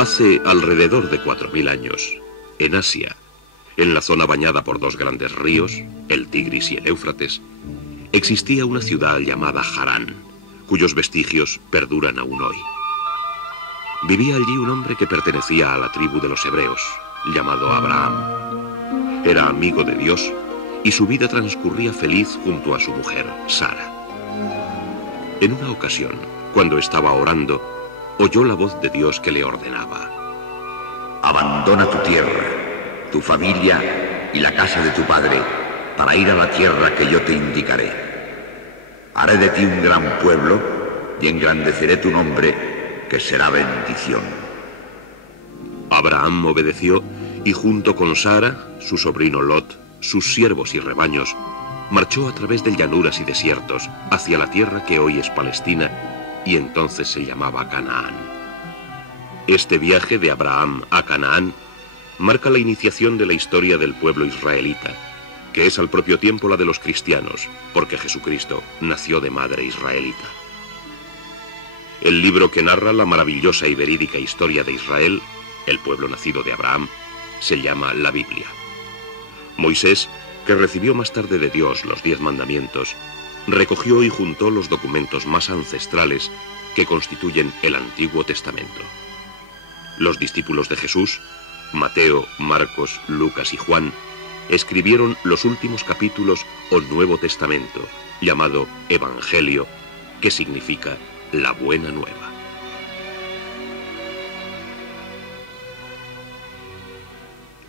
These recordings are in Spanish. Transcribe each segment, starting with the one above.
Hace alrededor de 4000 años, en Asia, en la zona bañada por dos grandes ríos, el Tigris y el Éufrates, existía una ciudad llamada Harán, cuyos vestigios perduran aún hoy. Vivía allí un hombre que pertenecía a la tribu de los hebreos, llamado Abraham. Era amigo de Dios y su vida transcurría feliz junto a su mujer, Sara. En una ocasión, cuando estaba orando, oyó la voz de Dios que le ordenaba: abandona tu tierra, tu familia y la casa de tu padre para ir a la tierra que yo te indicaré. Haré de ti un gran pueblo y engrandeceré tu nombre, que será bendición. Abraham obedeció y junto con Sara, su sobrino Lot, sus siervos y rebaños, marchó a través de llanuras y desiertos hacia la tierra que hoy es Palestina y entonces se llamaba Canaán. Este viaje de Abraham a Canaán marca la iniciación de la historia del pueblo israelita, que es al propio tiempo la de los cristianos, porque Jesucristo nació de madre israelita. El libro que narra la maravillosa y verídica historia de Israel, el pueblo nacido de Abraham, se llama la Biblia. Moisés, que recibió más tarde de Dios los 10 mandamientos, recogió y juntó los documentos más ancestrales que constituyen el Antiguo Testamento. Los discípulos de Jesús, Mateo, Marcos, Lucas y Juan, escribieron los últimos capítulos o Nuevo Testamento, llamado Evangelio, que significa la buena nueva.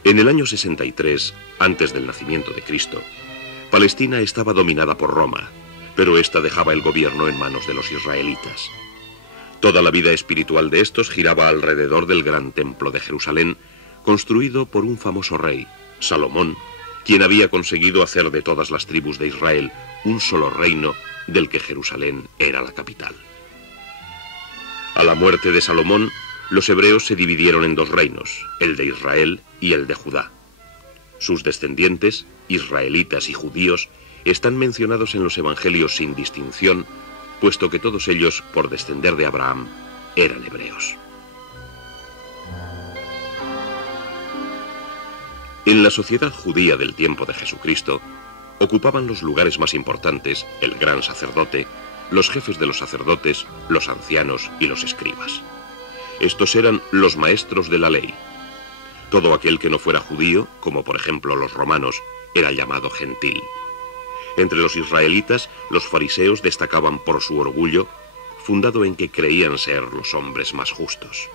En el año 63, antes del nacimiento de Cristo, Palestina estaba dominada por Roma, pero ésta dejaba el gobierno en manos de los israelitas. Toda la vida espiritual de estos giraba alrededor del gran templo de Jerusalén, construido por un famoso rey, Salomón, quien había conseguido hacer de todas las tribus de Israel un solo reino, del que Jerusalén era la capital. A la muerte de Salomón, los hebreos se dividieron en dos reinos, el de Israel y el de Judá. Sus descendientes, israelitas y judíos, están mencionados en los evangelios sin distinción, puesto que todos ellos, por descender de Abraham, eran hebreos. En la sociedad judía del tiempo de Jesucristo, ocupaban los lugares más importantes el gran sacerdote, los jefes de los sacerdotes, los ancianos y los escribas. Estos eran los maestros de la ley. Todo aquel que no fuera judío, como por ejemplo los romanos, era llamado gentil. Entre los israelitas, los fariseos destacaban por su orgullo, fundado en que creían ser los hombres más justos.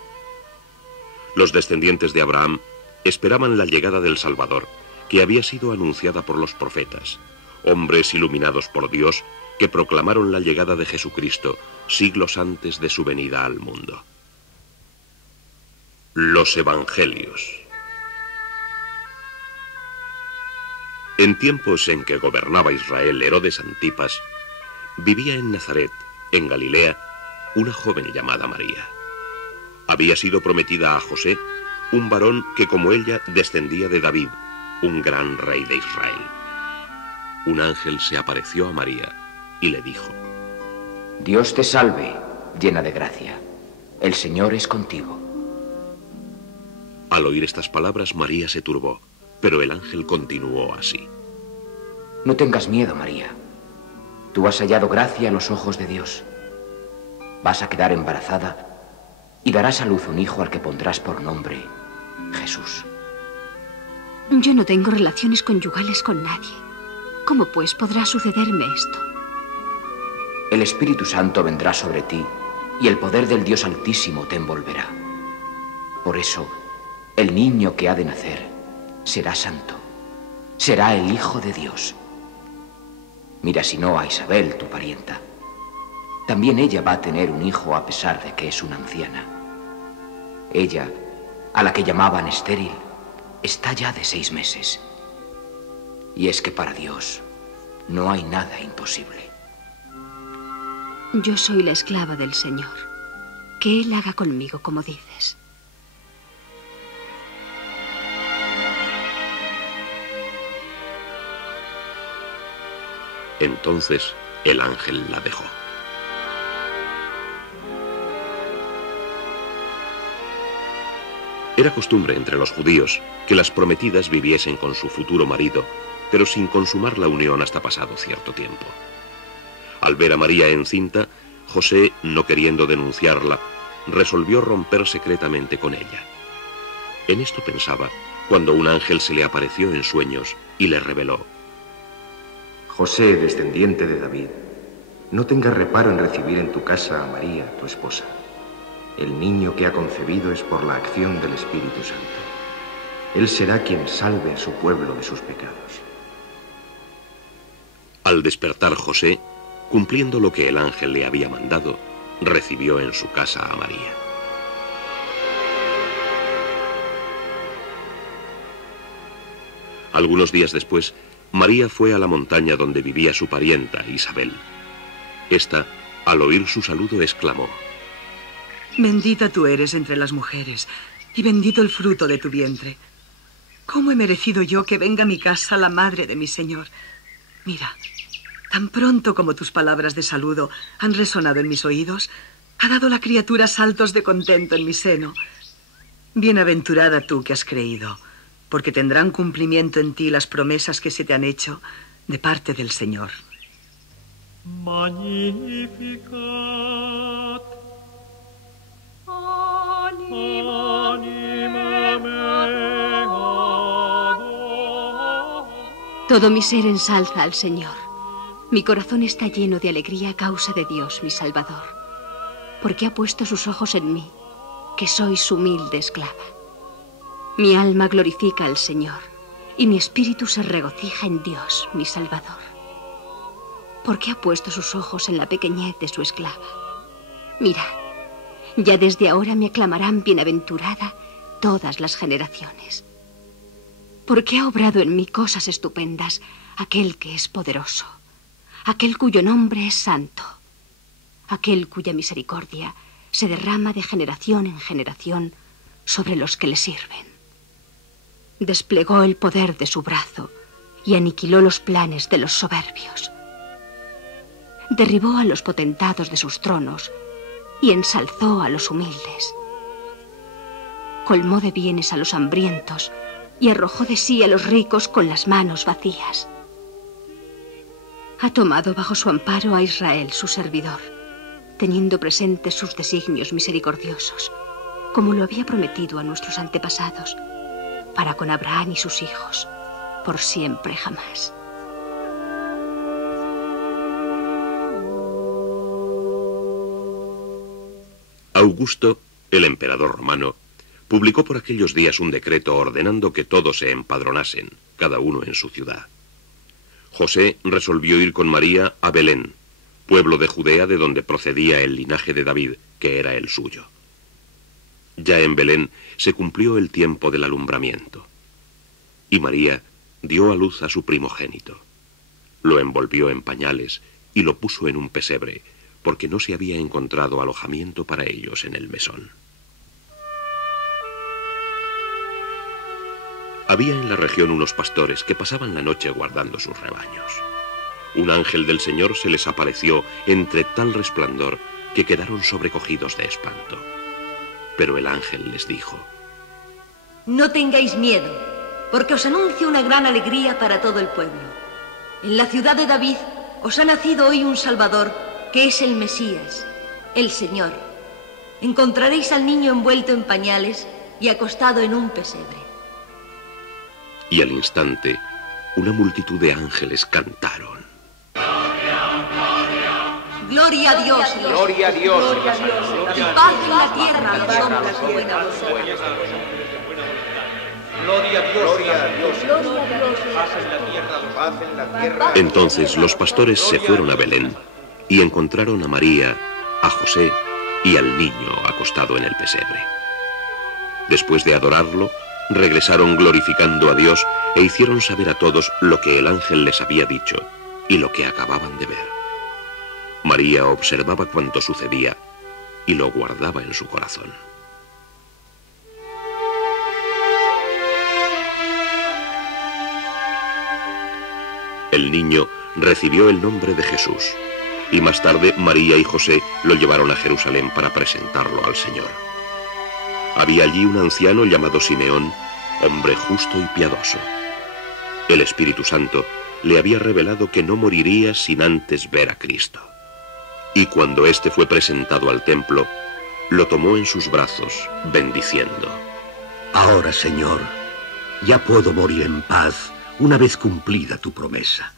Los descendientes de Abraham esperaban la llegada del Salvador, que había sido anunciada por los profetas, hombres iluminados por Dios que proclamaron la llegada de Jesucristo siglos antes de su venida al mundo. Los Evangelios. En tiempos en que gobernaba Israel Herodes Antipas, vivía en Nazaret, en Galilea, una joven llamada María. Había sido prometida a José, un varón que como ella descendía de David, un gran rey de Israel. Un ángel se apareció a María y le dijo: Dios te salve, llena de gracia. El Señor es contigo. Al oír estas palabras, María se turbó, pero el ángel continuó así: No tengas miedo, María. Tú has hallado gracia a los ojos de Dios. Vas a quedar embarazada y darás a luz un hijo al que pondrás por nombre Jesús. Yo no tengo relaciones conyugales con nadie. ¿Cómo pues podrá sucederme esto? El Espíritu Santo vendrá sobre ti y el poder del Dios Altísimo te envolverá. Por eso, el niño que ha de nacer será santo. Será el Hijo de Dios. Mira si no a Isabel, tu parienta. También ella va a tener un hijo a pesar de que es una anciana. Ella, a la que llamaban estéril, está ya de 6 meses. Y es que para Dios no hay nada imposible. Yo soy la esclava del Señor. Que Él haga conmigo como dices. Entonces el ángel la dejó. Era costumbre entre los judíos que las prometidas viviesen con su futuro marido, pero sin consumar la unión hasta pasado cierto tiempo. Al ver a María encinta, José, no queriendo denunciarla, resolvió romper secretamente con ella. En esto pensaba cuando un ángel se le apareció en sueños y le reveló: José, descendiente de David, no tengas reparo en recibir en tu casa a María, tu esposa. El niño que ha concebido es por la acción del Espíritu Santo. Él será quien salve a su pueblo de sus pecados. Al despertar José, cumpliendo lo que el ángel le había mandado, recibió en su casa a María. Algunos días después, María fue a la montaña donde vivía su parienta, Isabel. Esta, al oír su saludo, exclamó: Bendita tú eres entre las mujeres, y bendito el fruto de tu vientre. ¿Cómo he merecido yo que venga a mi casa la madre de mi Señor? Mira, tan pronto como tus palabras de saludo han resonado en mis oídos, ha dado la criatura saltos de contento en mi seno. Bienaventurada tú que has creído, porque tendrán cumplimiento en ti las promesas que se te han hecho de parte del Señor. Magnificat. Todo mi ser ensalza al Señor. Mi corazón está lleno de alegría a causa de Dios, mi Salvador, porque ha puesto sus ojos en mí, que soy su humilde esclava. Mi alma glorifica al Señor, y mi espíritu se regocija en Dios, mi Salvador, porque ha puesto sus ojos en la pequeñez de su esclava. Mira, ya desde ahora me aclamarán bienaventurada todas las generaciones, porque ha obrado en mí cosas estupendas aquel que es poderoso, aquel cuyo nombre es santo, aquel cuya misericordia se derrama de generación en generación sobre los que le sirven. Desplegó el poder de su brazo y aniquiló los planes de los soberbios. Derribó a los potentados de sus tronos y ensalzó a los humildes. Colmó de bienes a los hambrientos y arrojó de sí a los ricos con las manos vacías. Ha tomado bajo su amparo a Israel, su servidor, teniendo presentes sus designios misericordiosos, como lo había prometido a nuestros antepasados, para con Abraham y sus hijos, por siempre jamás. Augusto, el emperador romano, publicó por aquellos días un decreto ordenando que todos se empadronasen, cada uno en su ciudad. José resolvió ir con María a Belén, pueblo de Judea de donde procedía el linaje de David, que era el suyo. Ya en Belén se cumplió el tiempo del alumbramiento, y María dio a luz a su primogénito. Lo envolvió en pañales y lo puso en un pesebre, porque no se había encontrado alojamiento para ellos en el mesón. Había en la región unos pastores que pasaban la noche guardando sus rebaños. Un ángel del Señor se les apareció entre tal resplandor que quedaron sobrecogidos de espanto. Pero el ángel les dijo: No tengáis miedo, porque os anuncio una gran alegría para todo el pueblo. En la ciudad de David os ha nacido hoy un Salvador, que es el Mesías, el Señor. Encontraréis al niño envuelto en pañales y acostado en un pesebre. Y al instante, una multitud de ángeles cantaron: Gloria a Dios, Gloria a Dios, y paz en la tierra a los hombres de buena voluntad. Gloria a Dios, paz en la tierra. Entonces los pastores se fueron a Belén y encontraron a María, a José y al niño acostado en el pesebre. Después de adorarlo, regresaron glorificando a Dios e hicieron saber a todos lo que el ángel les había dicho y lo que acababan de ver. María observaba cuanto sucedía y lo guardaba en su corazón. El niño recibió el nombre de Jesús, y más tarde María y José lo llevaron a Jerusalén para presentarlo al Señor. Había allí un anciano llamado Simeón, hombre justo y piadoso. El Espíritu Santo le había revelado que no moriría sin antes ver a Cristo. Y cuando éste fue presentado al templo, lo tomó en sus brazos, bendiciendo. Ahora, Señor, ya puedo morir en paz una vez cumplida tu promesa,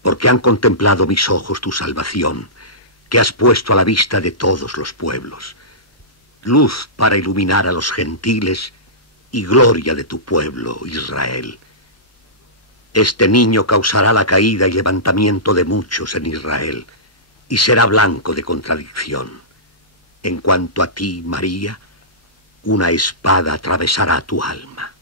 porque han contemplado mis ojos tu salvación, que has puesto a la vista de todos los pueblos, luz para iluminar a los gentiles y gloria de tu pueblo, Israel. Este niño causará la caída y levantamiento de muchos en Israel, y será blanco de contradicción. En cuanto a ti, María, una espada atravesará tu alma.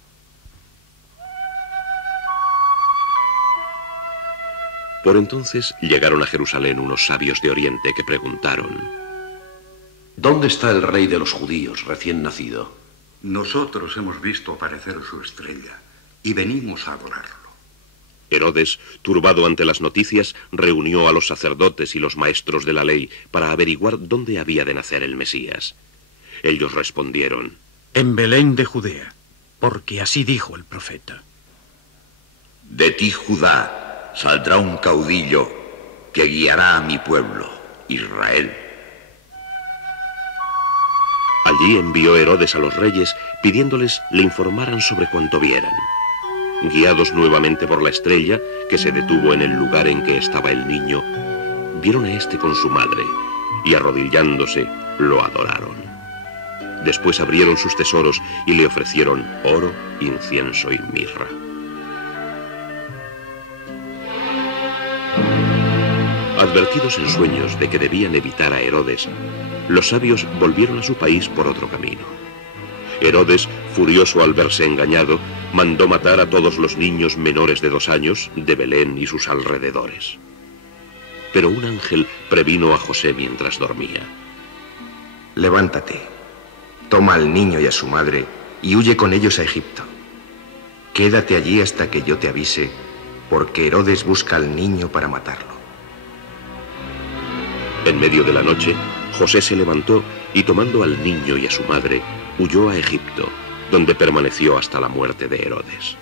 Por entonces llegaron a Jerusalén unos sabios de Oriente que preguntaron: ¿Dónde está el rey de los judíos recién nacido? Nosotros hemos visto aparecer su estrella y venimos a adorarlo. Herodes, turbado ante las noticias, reunió a los sacerdotes y los maestros de la ley para averiguar dónde había de nacer el Mesías. Ellos respondieron: En Belén de Judea, porque así dijo el profeta. De ti, Judá, saldrá un caudillo que guiará a mi pueblo, Israel. Allí envió Herodes a los reyes pidiéndoles le informaran sobre cuanto vieran. Guiados nuevamente por la estrella, que se detuvo en el lugar en que estaba el niño, vieron a éste con su madre y arrodillándose lo adoraron. Después abrieron sus tesoros y le ofrecieron oro, incienso y mirra. Advertidos en sueños de que debían evitar a Herodes, los sabios volvieron a su país por otro camino. Herodes, furioso al verse engañado, mandó matar a todos los niños menores de 2 años de Belén y sus alrededores. Pero un ángel previno a José mientras dormía. Levántate, toma al niño y a su madre y huye con ellos a Egipto. Quédate allí hasta que yo te avise, porque Herodes busca al niño para matarlo. En medio de la noche, José se levantó y tomando al niño y a su madre, huyó a Egipto, donde permaneció hasta la muerte de Herodes.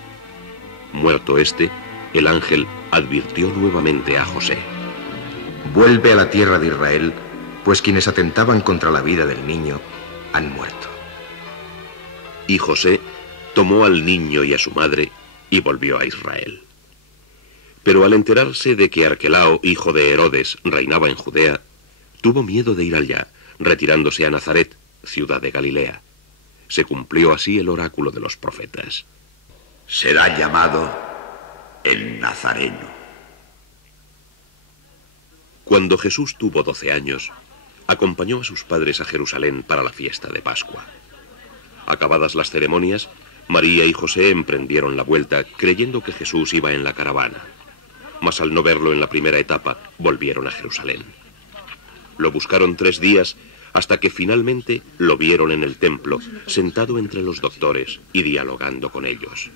Muerto éste, el ángel advirtió nuevamente a José: Vuelve a la tierra de Israel, pues quienes atentaban contra la vida del niño han muerto. Y José tomó al niño y a su madre y volvió a Israel. Pero al enterarse de que Arquelao, hijo de Herodes, reinaba en Judea, tuvo miedo de ir allá, retirándose a Nazaret, ciudad de Galilea. Se cumplió así el oráculo de los profetas. Será llamado el Nazareno. Cuando Jesús tuvo 12 años, acompañó a sus padres a Jerusalén para la fiesta de Pascua. Acabadas las ceremonias, María y José emprendieron la vuelta, creyendo que Jesús iba en la caravana. Mas al no verlo en la primera etapa, volvieron a Jerusalén. Lo buscaron 3 días, hasta que finalmente lo vieron en el templo, sentado entre los doctores y dialogando con ellos.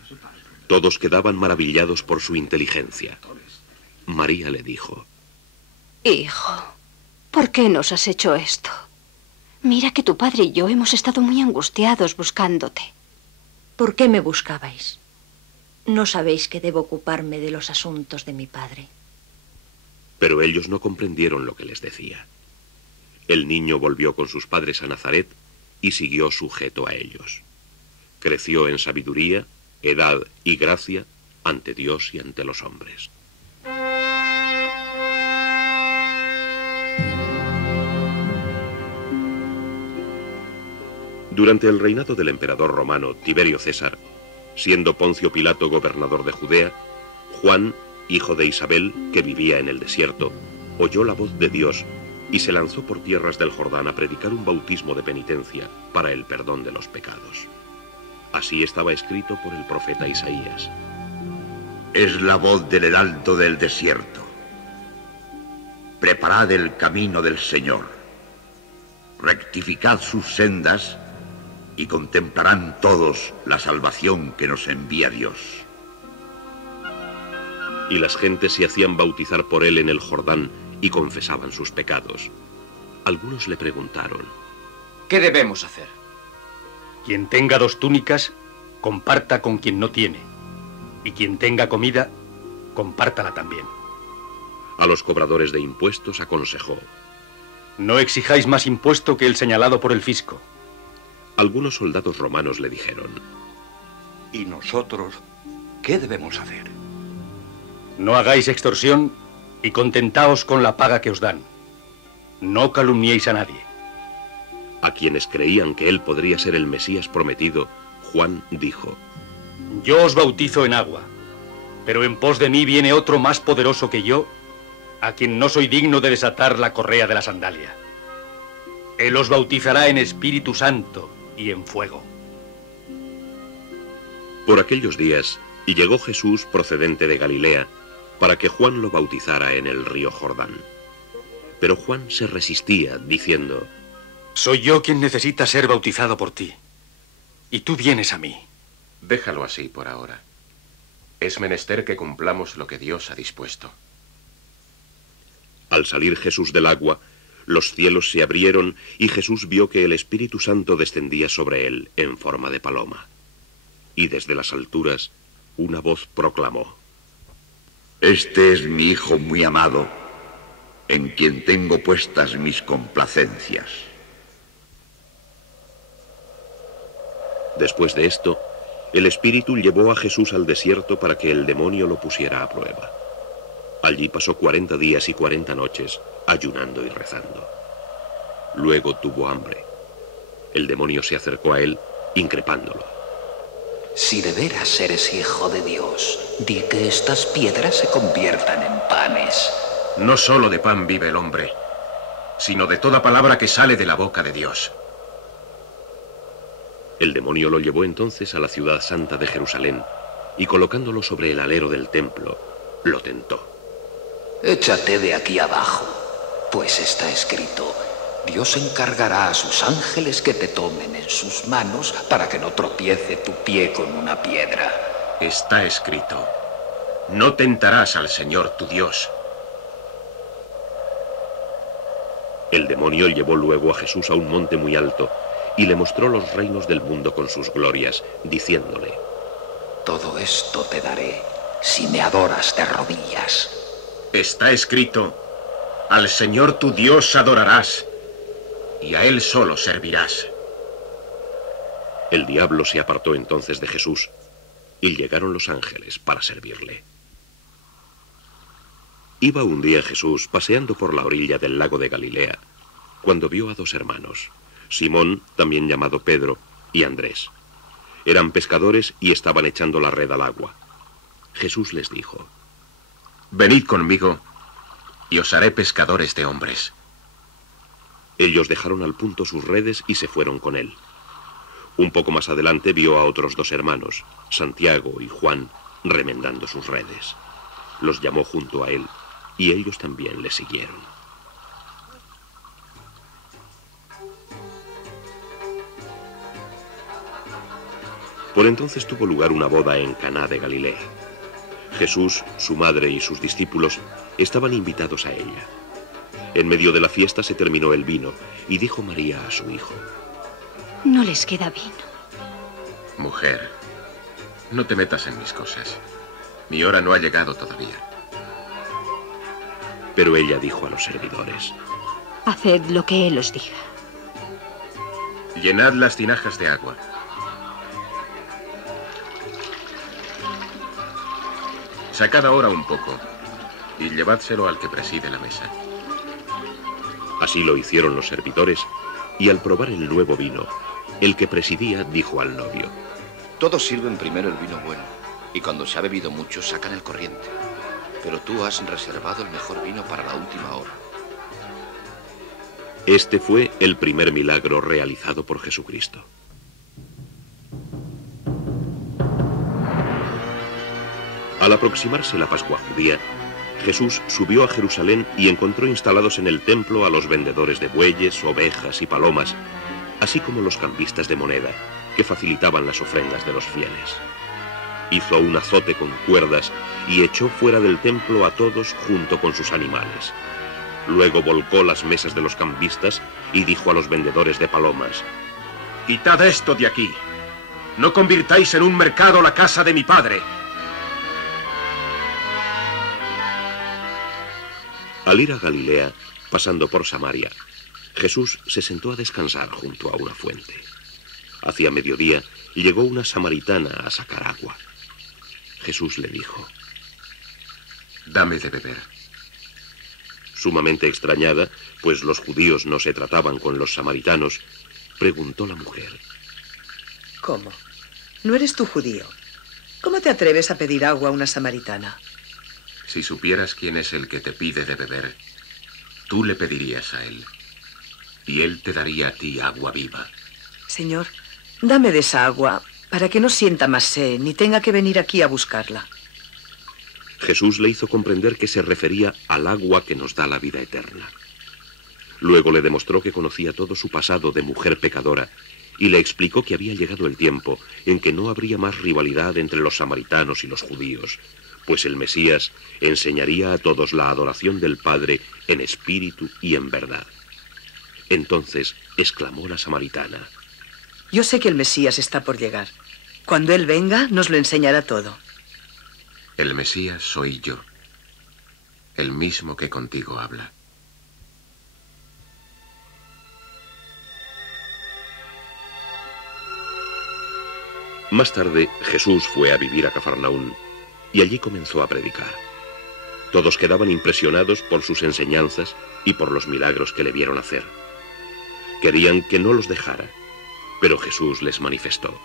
Todos quedaban maravillados por su inteligencia. María le dijo: Hijo, ¿por qué nos has hecho esto? Mira que tu padre y yo hemos estado muy angustiados buscándote. ¿Por qué me buscabais? ¿No sabéis que debo ocuparme de los asuntos de mi padre? Pero ellos no comprendieron lo que les decía. El niño volvió con sus padres a Nazaret y siguió sujeto a ellos. Creció en sabiduría, edad y gracia ante Dios y ante los hombres. Durante el reinado del emperador romano Tiberio César, siendo Poncio Pilato gobernador de Judea, Juan, hijo de Isabel, que vivía en el desierto, oyó la voz de Dios y se lanzó por tierras del Jordán a predicar un bautismo de penitencia para el perdón de los pecados. Así estaba escrito por el profeta Isaías: Es la voz del heraldo del desierto. Preparad el camino del Señor. Rectificad sus sendas y contemplarán todos la salvación que nos envía Dios. Y las gentes se hacían bautizar por él en el Jordán y confesaban sus pecados. Algunos le preguntaron: ¿Qué debemos hacer? Quien tenga 2 túnicas, comparta con quien no tiene. Y quien tenga comida, compártala también. A los cobradores de impuestos aconsejó: no exijáis más impuesto que el señalado por el fisco. Algunos soldados romanos le dijeron: ¿y nosotros qué debemos hacer? No hagáis extorsión y contentaos con la paga que os dan. No calumniéis a nadie. A quienes creían que él podría ser el Mesías prometido, Juan dijo: yo os bautizo en agua, pero en pos de mí viene otro más poderoso que yo, a quien no soy digno de desatar la correa de la sandalia. Él os bautizará en Espíritu Santo y en fuego. Por aquellos días llegó Jesús procedente de Galilea para que Juan lo bautizara en el río Jordán. Pero Juan se resistía, diciendo: soy yo quien necesita ser bautizado por ti, y tú vienes a mí. Déjalo así por ahora. Es menester que cumplamos lo que Dios ha dispuesto. Al salir Jesús del agua, los cielos se abrieron y Jesús vio que el Espíritu Santo descendía sobre él en forma de paloma. Y desde las alturas, una voz proclamó: este es mi Hijo muy amado, en quien tengo puestas mis complacencias. Después de esto, el Espíritu llevó a Jesús al desierto para que el demonio lo pusiera a prueba. Allí pasó 40 días y 40 noches, ayunando y rezando. Luego tuvo hambre. El demonio se acercó a él, increpándolo: si de veras eres hijo de Dios, di que estas piedras se conviertan en panes. No solo de pan vive el hombre, sino de toda palabra que sale de la boca de Dios. El demonio lo llevó entonces a la ciudad santa de Jerusalén y colocándolo sobre el alero del templo, lo tentó: échate de aquí abajo, pues está escrito: Dios encargará a sus ángeles que te tomen en sus manos para que no tropiece tu pie con una piedra. Está escrito: no tentarás al Señor tu Dios. El demonio llevó luego a Jesús a un monte muy alto y le mostró los reinos del mundo con sus glorias, diciéndole: todo esto te daré si me adoras de rodillas. Está escrito: al Señor tu Dios adorarás, y a Él solo servirás. El diablo se apartó entonces de Jesús, y llegaron los ángeles para servirle. Iba un día Jesús paseando por la orilla del lago de Galilea, cuando vio a 2 hermanos, Simón, también llamado Pedro, y Andrés. Eran pescadores y estaban echando la red al agua. Jesús les dijo: venid conmigo, y os haré pescadores de hombres. Ellos dejaron al punto sus redes y se fueron con él. Un poco más adelante vio a otros 2 hermanos, Santiago y Juan, remendando sus redes. Los llamó junto a él, y ellos también le siguieron. Por entonces tuvo lugar una boda en Caná de Galilea. Jesús, su madre y sus discípulos estaban invitados a ella. En medio de la fiesta se terminó el vino y dijo María a su hijo: no les queda vino. Mujer, no te metas en mis cosas. Mi hora no ha llegado todavía. Pero ella dijo a los servidores: haced lo que él os diga. Llenad las tinajas de agua. Sacad ahora un poco y llevádselo al que preside la mesa. Así lo hicieron los servidores, y al probar el nuevo vino, el que presidía dijo al novio: todos sirven primero el vino bueno, y cuando se ha bebido mucho sacan el corriente. Pero tú has reservado el mejor vino para la última hora. Este fue el primer milagro realizado por Jesucristo. Al aproximarse la Pascua judía, Jesús subió a Jerusalén y encontró instalados en el templo a los vendedores de bueyes, ovejas y palomas, así como los cambistas de moneda, que facilitaban las ofrendas de los fieles. Hizo un azote con cuerdas y echó fuera del templo a todos junto con sus animales. Luego volcó las mesas de los cambistas y dijo a los vendedores de palomas: Quitad esto de aquí. No convirtáis en un mercado la casa de mi padre. Al ir a Galilea, pasando por Samaria, Jesús se sentó a descansar junto a una fuente. Hacia mediodía llegó una samaritana a sacar agua. Jesús le dijo: Dame de beber. Sumamente extrañada, pues los judíos no se trataban con los samaritanos, preguntó la mujer: ¿Cómo? ¿No eres tú judío? ¿Cómo te atreves a pedir agua a una samaritana? Si supieras quién es el que te pide de beber, tú le pedirías a él, y él te daría a ti agua viva. Señor, dame de esa agua para que no sienta más sed ni tenga que venir aquí a buscarla. Jesús le hizo comprender que se refería al agua que nos da la vida eterna. Luego le demostró que conocía todo su pasado de mujer pecadora y le explicó que había llegado el tiempo en que no habría más rivalidad entre los samaritanos y los judíos, pues el Mesías enseñaría a todos la adoración del Padre en espíritu y en verdad. Entonces exclamó la samaritana: Yo sé que el Mesías está por llegar. Cuando Él venga, nos lo enseñará todo. El Mesías soy yo, el mismo que contigo habla. Más tarde, Jesús fue a vivir a Cafarnaún y allí comenzó a predicar. Todos quedaban impresionados por sus enseñanzas y por los milagros que le vieron hacer. Querían que no los dejara, pero Jesús les manifestó: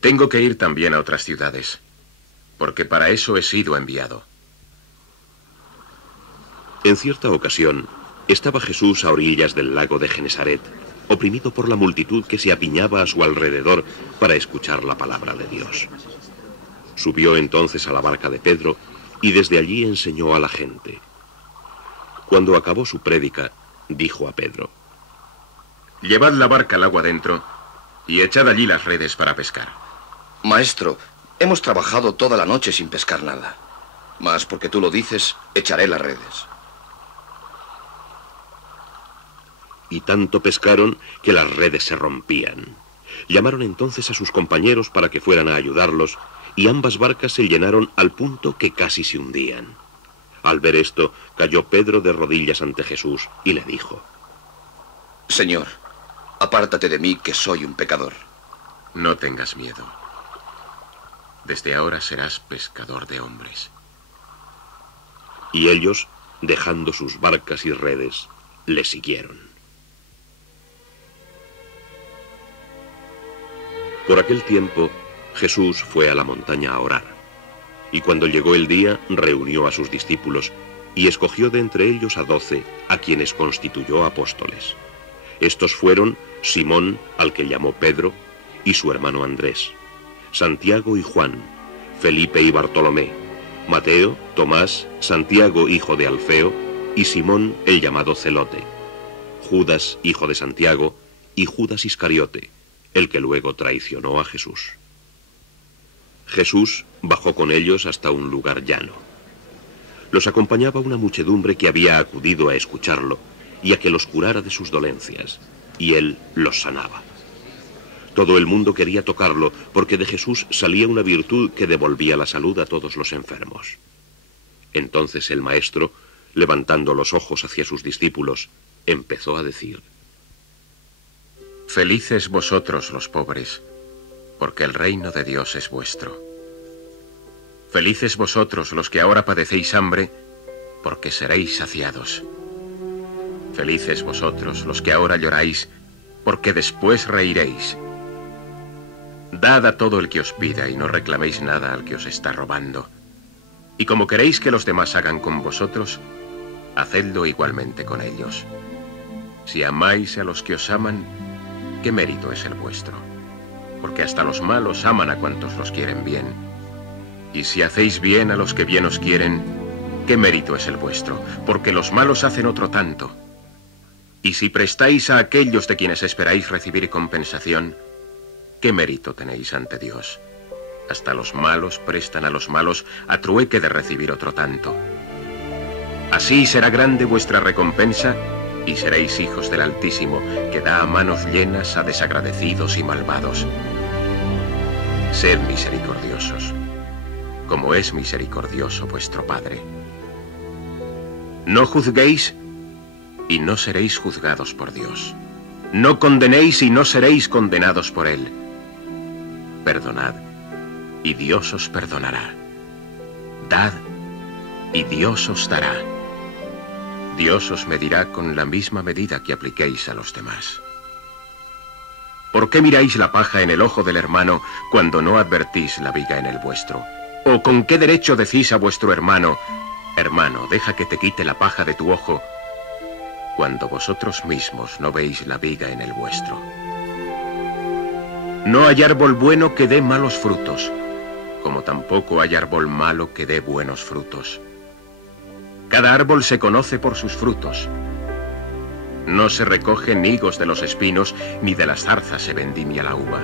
Tengo que ir también a otras ciudades, porque para eso he sido enviado. En cierta ocasión, estaba Jesús a orillas del lago de Genesaret, oprimido por la multitud que se apiñaba a su alrededor para escuchar la palabra de Dios. Subió entonces a la barca de Pedro y desde allí enseñó a la gente. Cuando acabó su prédica, dijo a Pedro: Llevad la barca al agua adentro y echad allí las redes para pescar. Maestro, hemos trabajado toda la noche sin pescar nada. Mas porque tú lo dices, echaré las redes. Y tanto pescaron que las redes se rompían. Llamaron entonces a sus compañeros para que fueran a ayudarlos, y ambas barcas se llenaron al punto que casi se hundían. Al ver esto, cayó Pedro de rodillas ante Jesús y le dijo: Señor, apártate de mí, que soy un pecador. No tengas miedo. Desde ahora serás pescador de hombres. Y ellos, dejando sus barcas y redes, le siguieron. Por aquel tiempo, Jesús fue a la montaña a orar, y cuando llegó el día, reunió a sus discípulos, y escogió de entre ellos a 12, a quienes constituyó apóstoles. Estos fueron Simón, al que llamó Pedro, y su hermano Andrés, Santiago y Juan, Felipe y Bartolomé, Mateo, Tomás, Santiago hijo de Alfeo, y Simón el llamado Celote, Judas hijo de Santiago, y Judas Iscariote, el que luego traicionó a Jesús. Jesús bajó con ellos hasta un lugar llano. Los acompañaba una muchedumbre que había acudido a escucharlo y a que los curara de sus dolencias, y él los sanaba. Todo el mundo quería tocarlo, porque de Jesús salía una virtud que devolvía la salud a todos los enfermos. Entonces el maestro, levantando los ojos hacia sus discípulos, empezó a decir: Felices vosotros los pobres, porque el reino de Dios es vuestro. Felices vosotros los que ahora padecéis hambre, porque seréis saciados. Felices vosotros los que ahora lloráis, porque después reiréis. Dad a todo el que os pida y no reclaméis nada al que os está robando. Y como queréis que los demás hagan con vosotros, hacedlo igualmente con ellos. Si amáis a los que os aman, ¿qué mérito es el vuestro? Porque hasta los malos aman a cuantos los quieren bien. Y si hacéis bien a los que bien os quieren, ¿qué mérito es el vuestro? Porque los malos hacen otro tanto. Y si prestáis a aquellos de quienes esperáis recibir compensación, ¿qué mérito tenéis ante Dios? Hasta los malos prestan a los malos a trueque de recibir otro tanto. Así será grande vuestra recompensa y seréis hijos del Altísimo, que da a manos llenas a desagradecidos y malvados. Sed misericordiosos, como es misericordioso vuestro Padre. No juzguéis y no seréis juzgados por Dios. No condenéis y no seréis condenados por Él. Perdonad y Dios os perdonará. Dad y Dios os dará. Dios os medirá con la misma medida que apliquéis a los demás. ¿Por qué miráis la paja en el ojo del hermano cuando no advertís la viga en el vuestro? ¿O con qué derecho decís a vuestro hermano, hermano, deja que te quite la paja de tu ojo, cuando vosotros mismos no veis la viga en el vuestro? No hay árbol bueno que dé malos frutos, como tampoco hay árbol malo que dé buenos frutos. Cada árbol se conoce por sus frutos. No se recogen higos de los espinos, ni de las zarzas se vendimia la uva.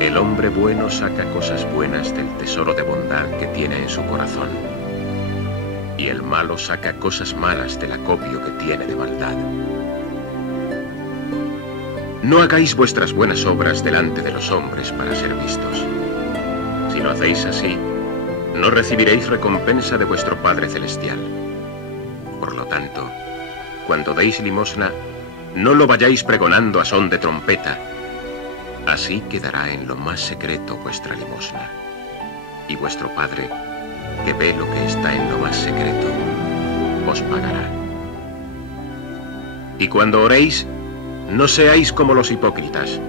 El hombre bueno saca cosas buenas del tesoro de bondad que tiene en su corazón, y el malo saca cosas malas del acopio que tiene de maldad. No hagáis vuestras buenas obras delante de los hombres para ser vistos. Si lo hacéis así, no recibiréis recompensa de vuestro Padre Celestial. Por lo tanto, cuando deis limosna, no lo vayáis pregonando a son de trompeta. Así quedará en lo más secreto vuestra limosna. Y vuestro Padre, que ve lo que está en lo más secreto, os pagará. Y cuando oréis, no seáis como los hipócritas.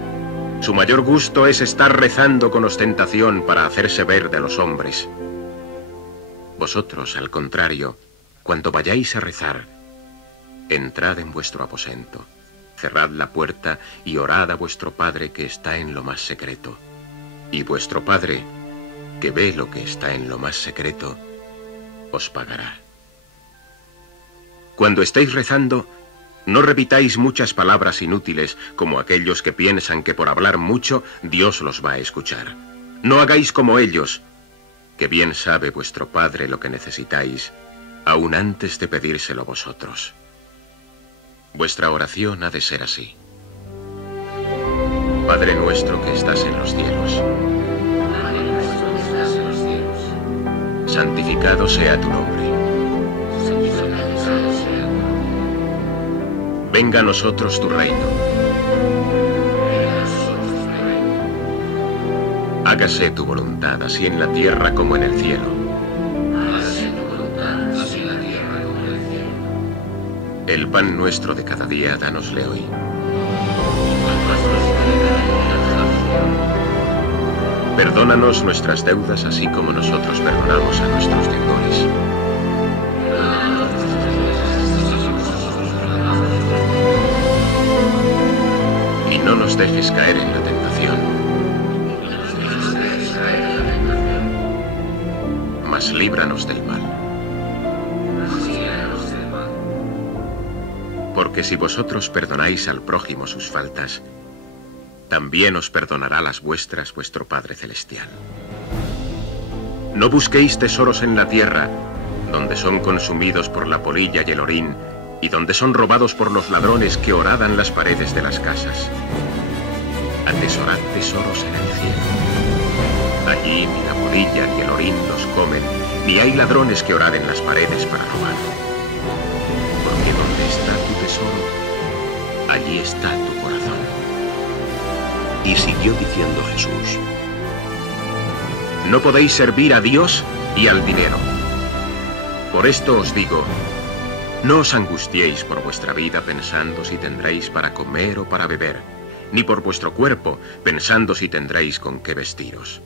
Su mayor gusto es estar rezando con ostentación para hacerse ver de los hombres. Vosotros, al contrario, cuando vayáis a rezar, entrad en vuestro aposento, cerrad la puerta y orad a vuestro Padre que está en lo más secreto. Y vuestro Padre, que ve lo que está en lo más secreto, os pagará. Cuando estéis rezando, no repitáis muchas palabras inútiles como aquellos que piensan que por hablar mucho Dios los va a escuchar. No hagáis como ellos, que bien sabe vuestro Padre lo que necesitáis, aún antes de pedírselo vosotros. Vuestra oración ha de ser así. Padre nuestro que estás en los cielos, santificado sea tu nombre. Venga a nosotros tu reino. Hágase tu voluntad, así en la tierra como en el cielo. El pan nuestro de cada día, dánosle hoy. Perdónanos nuestras deudas, así como nosotros perdonamos a nuestros deudores. Y no nos dejes caer en la tentación, mas líbranos del mal. Porque si vosotros perdonáis al prójimo sus faltas, también os perdonará las vuestras vuestro Padre Celestial. No busquéis tesoros en la tierra, donde son consumidos por la polilla y el orín, y donde son robados por los ladrones que horadan las paredes de las casas. Atesorad tesoros en el cielo. Allí ni la polilla ni el orín los comen, ni hay ladrones que horaden las paredes para robar. Porque donde está tu tesoro, allí está tu corazón. Y siguió diciendo Jesús: No podéis servir a Dios y al dinero. Por esto os digo, no os angustiéis por vuestra vida pensando si tendréis para comer o para beber, ni por vuestro cuerpo pensando si tendréis con qué vestiros.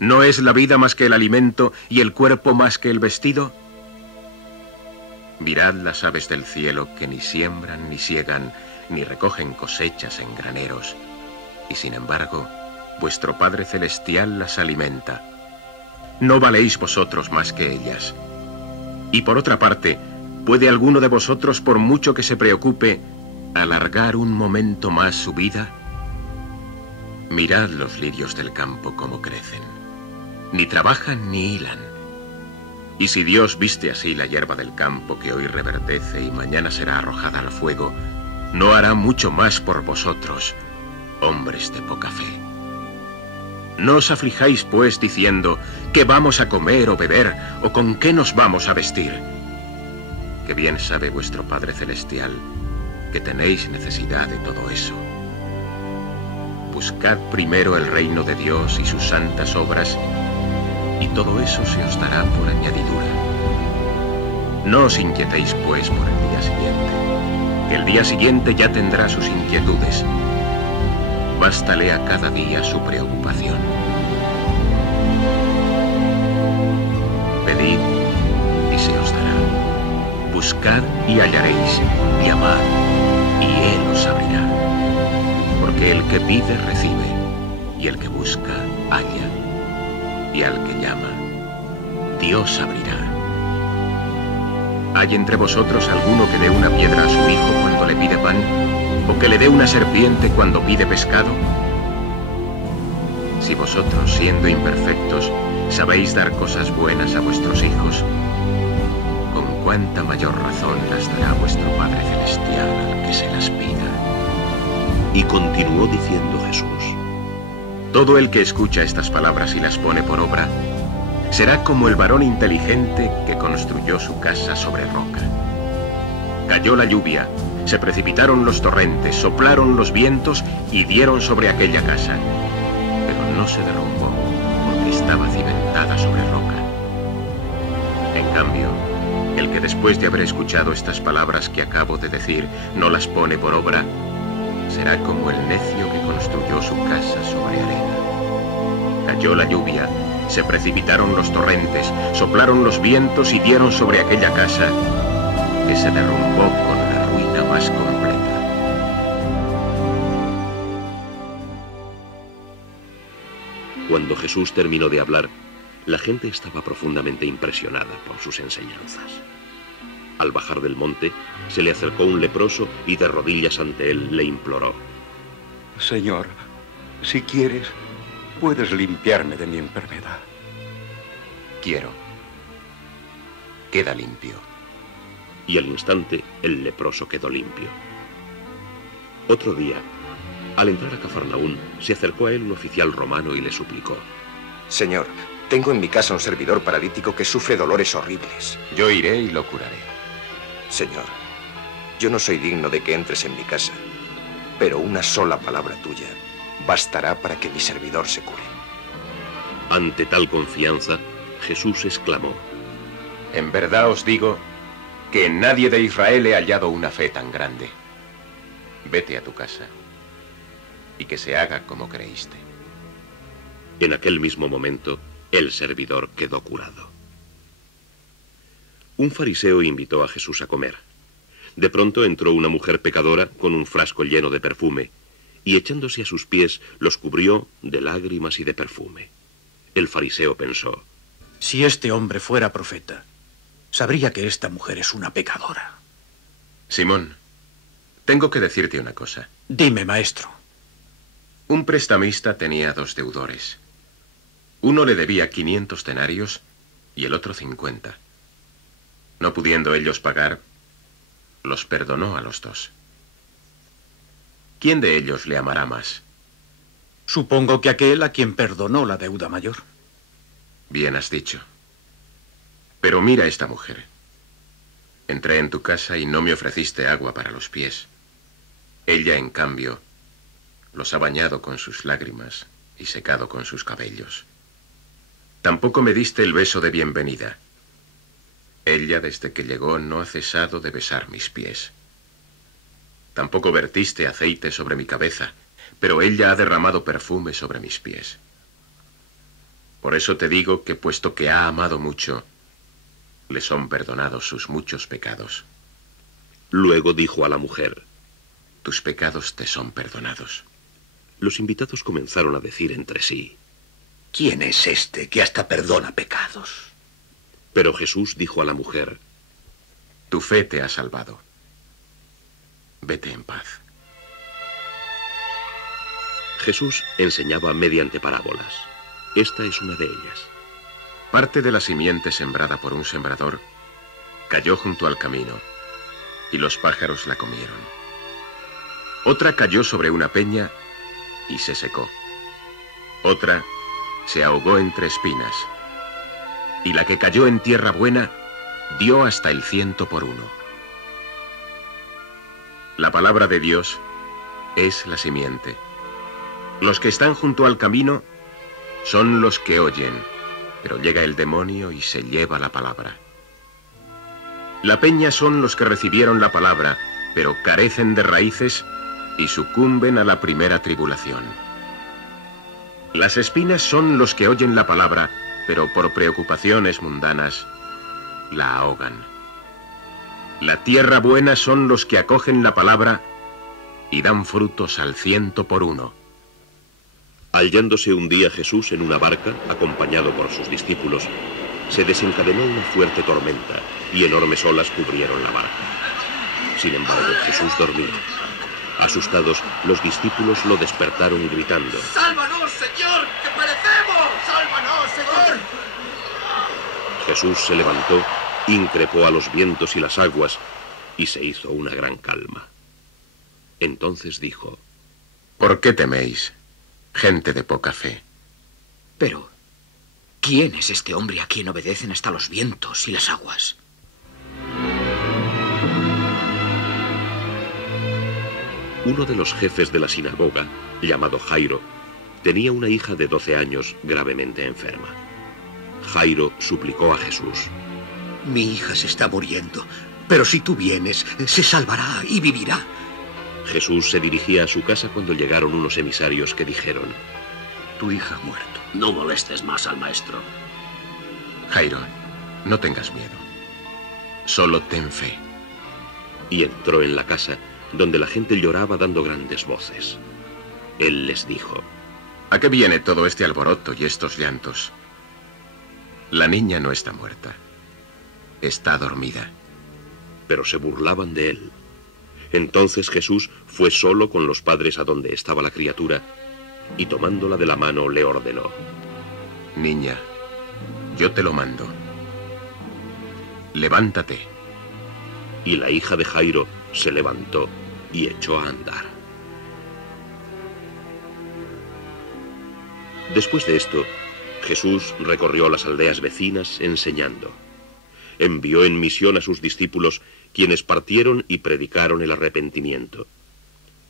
¿No es la vida más que el alimento y el cuerpo más que el vestido? Mirad las aves del cielo que ni siembran ni siegan, ni recogen cosechas en graneros, y sin embargo, vuestro Padre Celestial las alimenta. ¿No valéis vosotros más que ellas? Y por otra parte, ¿puede alguno de vosotros, por mucho que se preocupe, alargar un momento más su vida? Mirad los lirios del campo cómo crecen. Ni trabajan ni hilan. Y si Dios viste así la hierba del campo que hoy reverdece y mañana será arrojada al fuego, ¿no hará mucho más por vosotros, hombres de poca fe? No os aflijáis, pues, diciendo, ¿qué vamos a comer o beber, o con qué nos vamos a vestir? Que bien sabe vuestro Padre Celestial que tenéis necesidad de todo eso. Buscad primero el reino de Dios y sus santas obras, y todo eso se os dará por añadidura. No os inquietéis, pues, por el día siguiente, que el día siguiente ya tendrá sus inquietudes. Bástale a cada día su preocupación. Pedid y se os dará. Buscad y hallaréis. Llamad y Él os abrirá. Porque el que pide recibe, y el que busca halla, y al que llama, Dios abrirá. ¿Hay entre vosotros alguno que dé una piedra a su hijo cuando le pide pan? ¿O que le dé una serpiente cuando pide pescado? Si vosotros, siendo imperfectos, sabéis dar cosas buenas a vuestros hijos, ¿con cuánta mayor razón las dará vuestro Padre Celestial al que se las pida? Y continuó diciendo Jesús: todo el que escucha estas palabras y las pone por obra, será como el varón inteligente que construyó su casa sobre roca. Cayó la lluvia, se precipitaron los torrentes, soplaron los vientos y dieron sobre aquella casa. Pero no se derrumbó, porque estaba cimentada sobre roca. En cambio, el que después de haber escuchado estas palabras que acabo de decir, no las pone por obra, será como el necio que construyó su casa sobre arena. Cayó la lluvia, se precipitaron los torrentes, soplaron los vientos y dieron sobre aquella casa, que se derrumbó con la ruina más completa. Cuando Jesús terminó de hablar, la gente estaba profundamente impresionada por sus enseñanzas. Al bajar del monte, se le acercó un leproso y de rodillas ante él le imploró: Señor, si quieres, puedes limpiarme de mi enfermedad. Quiero. Queda limpio. Y al instante, el leproso quedó limpio. Otro día, al entrar a Cafarnaún, se acercó a él un oficial romano y le suplicó: Señor, tengo en mi casa un servidor paralítico que sufre dolores horribles. Yo iré y lo curaré. Señor, yo no soy digno de que entres en mi casa, pero una sola palabra tuya bastará para que mi servidor se cure. Ante tal confianza, Jesús exclamó: en verdad os digo que en nadie de Israel he hallado una fe tan grande. Vete a tu casa y que se haga como creíste. En aquel mismo momento, el servidor quedó curado. Un fariseo invitó a Jesús a comer. De pronto entró una mujer pecadora con un frasco lleno de perfume, y echándose a sus pies, los cubrió de lágrimas y de perfume. El fariseo pensó: si este hombre fuera profeta, sabría que esta mujer es una pecadora. Simón, tengo que decirte una cosa. Dime, maestro. Un prestamista tenía 2 deudores. Uno le debía 500 denarios y el otro 50. No pudiendo ellos pagar, los perdonó a los 2. ¿Quién de ellos le amará más? Supongo que aquel a quien perdonó la deuda mayor. Bien has dicho. Pero mira esta mujer. Entré en tu casa y no me ofreciste agua para los pies. Ella, en cambio, los ha bañado con sus lágrimas y secado con sus cabellos. Tampoco me diste el beso de bienvenida. Ella, desde que llegó, no ha cesado de besar mis pies. Tampoco vertiste aceite sobre mi cabeza, pero ella ha derramado perfume sobre mis pies. Por eso te digo que, puesto que ha amado mucho, le son perdonados sus muchos pecados. Luego dijo a la mujer: tus pecados te son perdonados. Los invitados comenzaron a decir entre sí: ¿quién es este que hasta perdona pecados? Pero Jesús dijo a la mujer: tu fe te ha salvado. Vete en paz. Jesús enseñaba mediante parábolas. Esta es una de ellas. Parte de la simiente sembrada por un sembrador cayó junto al camino, y los pájaros la comieron. Otra cayó sobre una peña y se secó. Otra se ahogó entre espinas. Y la que cayó en tierra buena dio hasta el 100 por 1. La palabra de Dios es la simiente. Los que están junto al camino son los que oyen, pero llega el demonio y se lleva la palabra. La peña son los que recibieron la palabra, pero carecen de raíces y sucumben a la primera tribulación. Las espinas son los que oyen la palabra, pero por preocupaciones mundanas la ahogan. La tierra buena son los que acogen la palabra y dan frutos al 100 por 1. Hallándose un día Jesús en una barca, acompañado por sus discípulos, se desencadenó una fuerte tormenta y enormes olas cubrieron la barca. Sin embargo, Jesús dormía. Asustados, los discípulos lo despertaron gritando: ¡Sálvanos, Señor, que perecemos! ¡Sálvanos, Señor! Jesús se levantó, increpó a los vientos y las aguas, y se hizo una gran calma. Entonces dijo: ¿Por qué teméis, gente de poca fe? Pero, ¿quién es este hombre a quien obedecen hasta los vientos y las aguas? Uno de los jefes de la sinagoga, llamado Jairo, tenía una hija de 12 años gravemente enferma. Jairo suplicó a Jesús: Mi hija se está muriendo, pero si tú vienes, se salvará y vivirá. Jesús se dirigía a su casa cuando llegaron unos emisarios que dijeron: Tu hija ha muerto. No molestes más al maestro. Jairo, no tengas miedo. Solo ten fe. Y entró en la casa, donde la gente lloraba dando grandes voces. Él les dijo: ¿A qué viene todo este alboroto y estos llantos? La niña no está muerta. Está dormida. Pero se burlaban de él. Entonces Jesús fue solo con los padres a donde estaba la criatura, y tomándola de la mano le ordenó: Niña, yo te lo mando. Levántate. Y la hija de Jairo se levantó y echó a andar. Después de esto, Jesús recorrió las aldeas vecinas enseñando. Envió en misión a sus discípulos, quienes partieron y predicaron el arrepentimiento.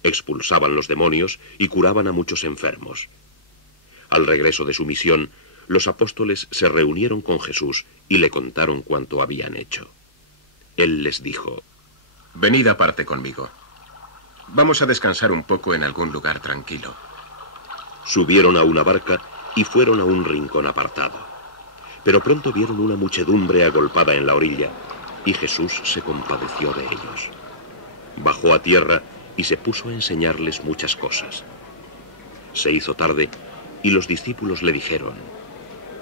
Expulsaban los demonios y curaban a muchos enfermos. Al regreso de su misión, los apóstoles se reunieron con Jesús y le contaron cuanto habían hecho. Él les dijo: Venid aparte conmigo. Vamos a descansar un poco en algún lugar tranquilo. Subieron a una barca y fueron a un rincón apartado. Pero pronto vieron una muchedumbre agolpada en la orilla, y Jesús se compadeció de ellos. Bajó a tierra y se puso a enseñarles muchas cosas. Se hizo tarde y los discípulos le dijeron: